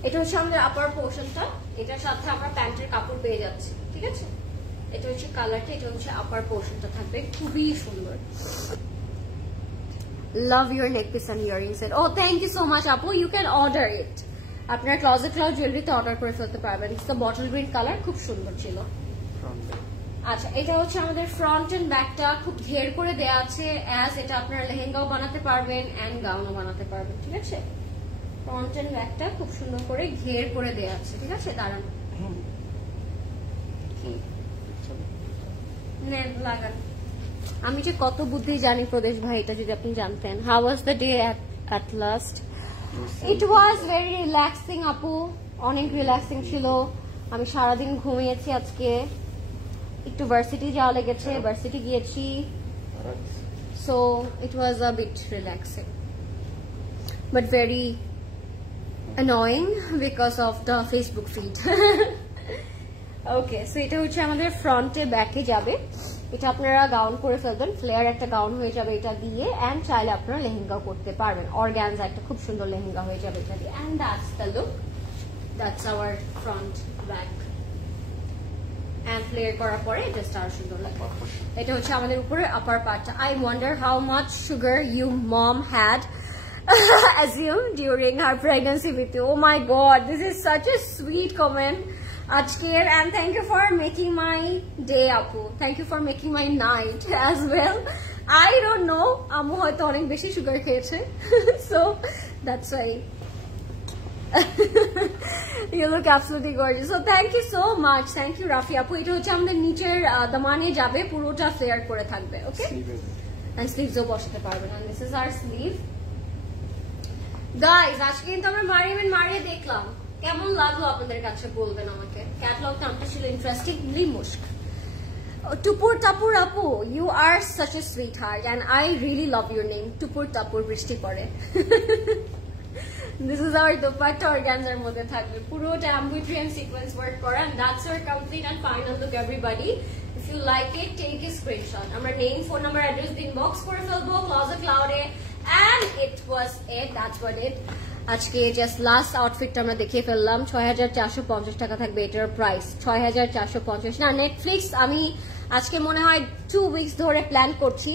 এটা হচ্ছে আমাদের আপার পোর্শনটা, এটার সাথে আমরা প্যান্টের কাপড় পেয়ে যাচ্ছি। ঠিক আছে, এটা হচ্ছে কালারটা, এটা হচ্ছে আপার পোর্শনটা থাকবে, খুবই সুন্দর। Love your neck piece and earring set. Oh thank you so much আপু, ইউ ক্যান অর্ডার ইট। আপনার ক্লজেট ক্লাউড জুয়েলারিতে অর্ডার করে ফেলতে পারবেন। It's the bottle green colour, খুব সুন্দর ছিল। আচ্ছা, এটা হচ্ছে আমাদের ফ্রন্ট এন্ড ব্যাকটা খুব ঘের করে দেয়া আছে, অ্যাজ এটা আপনারা লেহেঙ্গাও বানাতে পারবেন এন্ড গাউনও বানাতে পারবেন, ঠিক আছে? ফ্রন্ট এন্ড ব্যাকটা খুব সুন্দর করে ঘের করে দেয়া আছে, ঠিক আছে? দাঁড়ান, নেন লাগান। আমি যে কত বুদ্ধি জানি প্রদেশ ভাই, এটা যদি আপনি জানতেন। How was the day at last? It was very relaxing আপু, অনেক রিল্যাক্সিং ছিল। আমি সারাদিন ঘুমিয়েছি আজকে, একটু ভার্সিটি যাওয়া লেগেছে, ভার্সিটি গিয়েছি, so it was a bit relaxing but very annoying because of the Facebook feed. Okay, so এটা হচ্ছে আমাদের ফ্রন্টে ব্যাকে যাবে, এটা আপনারা গাউন করে ফেলবেন, ফ্লেয়ার একটা গাউন হয়ে যাবে এটা দিয়ে, এন্ড চাইলে আপনারা লেহেঙ্গাও করতে পারবেন, অর্গানজা একটা খুব সুন্দর লেহেঙ্গা হয়ে যাবে এটা দিয়ে। And that's the look, that's our front back. and flare করার পরে জাস্ট আর সুন্দর লাগে। এটা হচ্ছে আমাদের উপরে আপার পার্টটা। I wonder how much sugar you mom had assumed during her pregnancy with you. Oh my god, this is such a sweet comment আজকের, and thank you for making my day আপু, thank you for making my night as well. I don't know, আম্মু হয়তো অনেক বেশি সুগার খেয়েছে, so that's why you look absolutely gorgeous, so thank you so much. Thank you Rafi আপু। এটা হচ্ছে আমাদের নিচের দামানে যাবে, পুরোটা ফ্লেয়ার করে থাকবে, ওকে? and sleeves ও বসাতে পারবেন, and this is our sleeve guys। আজকে কিন্তু আমরা মারিয়ে দেখলাম, কেমন লাগলো আপনাদের কাছে বলবেন আমাকে। ক্যাটালগ নামটা ছিল ইন্টারেস্টিংলি মুস্ক। টুপুর টাপুর আপু, you are such a sweetheart and I really love your name. টুপুর টাপুর বৃষ্টি পড়ে। This is our dupatta organzaর মধ্যে থাকবে, পুরোটা embroidery and sequence work করা, and that's our complete and final look everybody. If you like it, take a screenshot. আমরা name, phone number, address দিন box করে ফেলবো Closet Cloud A, and it was it, that's what it। আজকে জাস্ট লাস্ট আউটফিটটা আমরা দেখিয়ে ফেললাম। ৬৪৫০ টাকা থাকবে এটার প্রাইস, ৬৪৫০ না। নেটফ্লিক্স আমি আজকে মনে হয় 2 weeks ধরে প্ল্যান করছি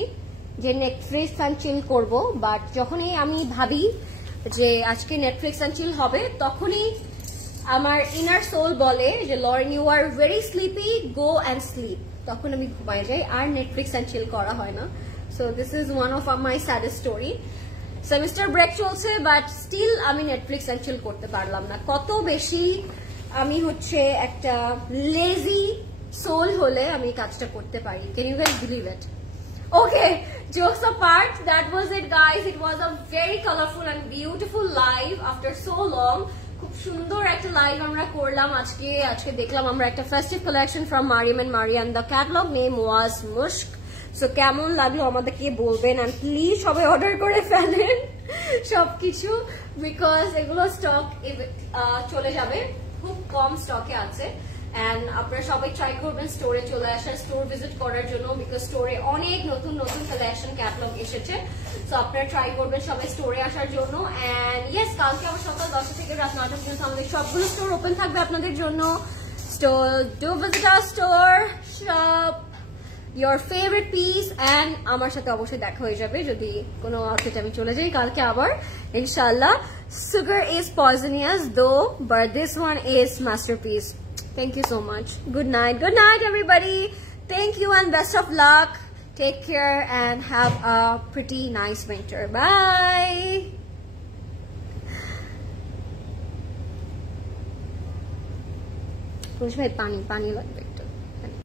যে নেটফ্লিক্স অ্যান্ড চিল করবো, বাট যখনই আমি ভাবি যে আজকে নেটফ্লিক্স অ্যান্ড চিল হবে, তখনই আমার ইনার সোল বলে যে Lauren you are very sleepy, go and sleep. তখন আমি ঘুমাই যাই, আর নেটফ্লিক্স অ্যান্ড চিল করা হয় না। So this is one of my saddest story. Semester break চলছে, বাট স্টিল আমি নেটফ্লিক্স অ্যান্ড চিল করতে পারলাম না। কত বেশি আমি হচ্ছে একটা লেজি সোল হলে আমি কাজটা করতে পারি। Can you guys believe it? Okay, jokes apart, that was it guys. It was a very colorful and beautiful live after so long. খুব সুন্দর একটা লাইভ আমরা করলাম আজকে দেখলাম আমরা একটা festive collection from Mariam and Marian. The catalogue name was Mushk. So কেমন লাগলো আমাদেরকে বলবেন, এন্ড প্লিজ সবাই অর্ডার করে ফেলেন সবকিছু, বিকজ এগুলো স্টক চলে যাবে, খুব কম স্টকে আছে। and আপনারা সবাই ট্রাই করবেন স্টোরে চলে আসার, স্টোর ভিজিট করার জন্য, বিকজ স্টোরে অনেক নতুন নতুন কালেকশন ক্যাটালগ এসেছে। সো আপনারা ট্রাই করবেন সবাই স্টোরে আসার জন্য। এন্ড ইয়েস, কালকে আবার সকাল 10টা থেকে রাত 9টা পর্যন্ত আমাদের সবগুলো স্টোর ওপেন থাকবে আপনাদের জন্য। Store do visit our store, shop your favorite piece, and আমার সাথে অবশ্যই দেখা হয়ে যাবে যদি কোনো আউটফিট আমি চলে যাই কালকে আবার ইনশাআল্লাহ। Sugar is poisonous though, but this one is masterpiece. Thank you so much. Good night everybody. Thank you and best of luck. Take care and have a pretty nice winter. Bye. পুরুষ ভাই পানি লাগবে।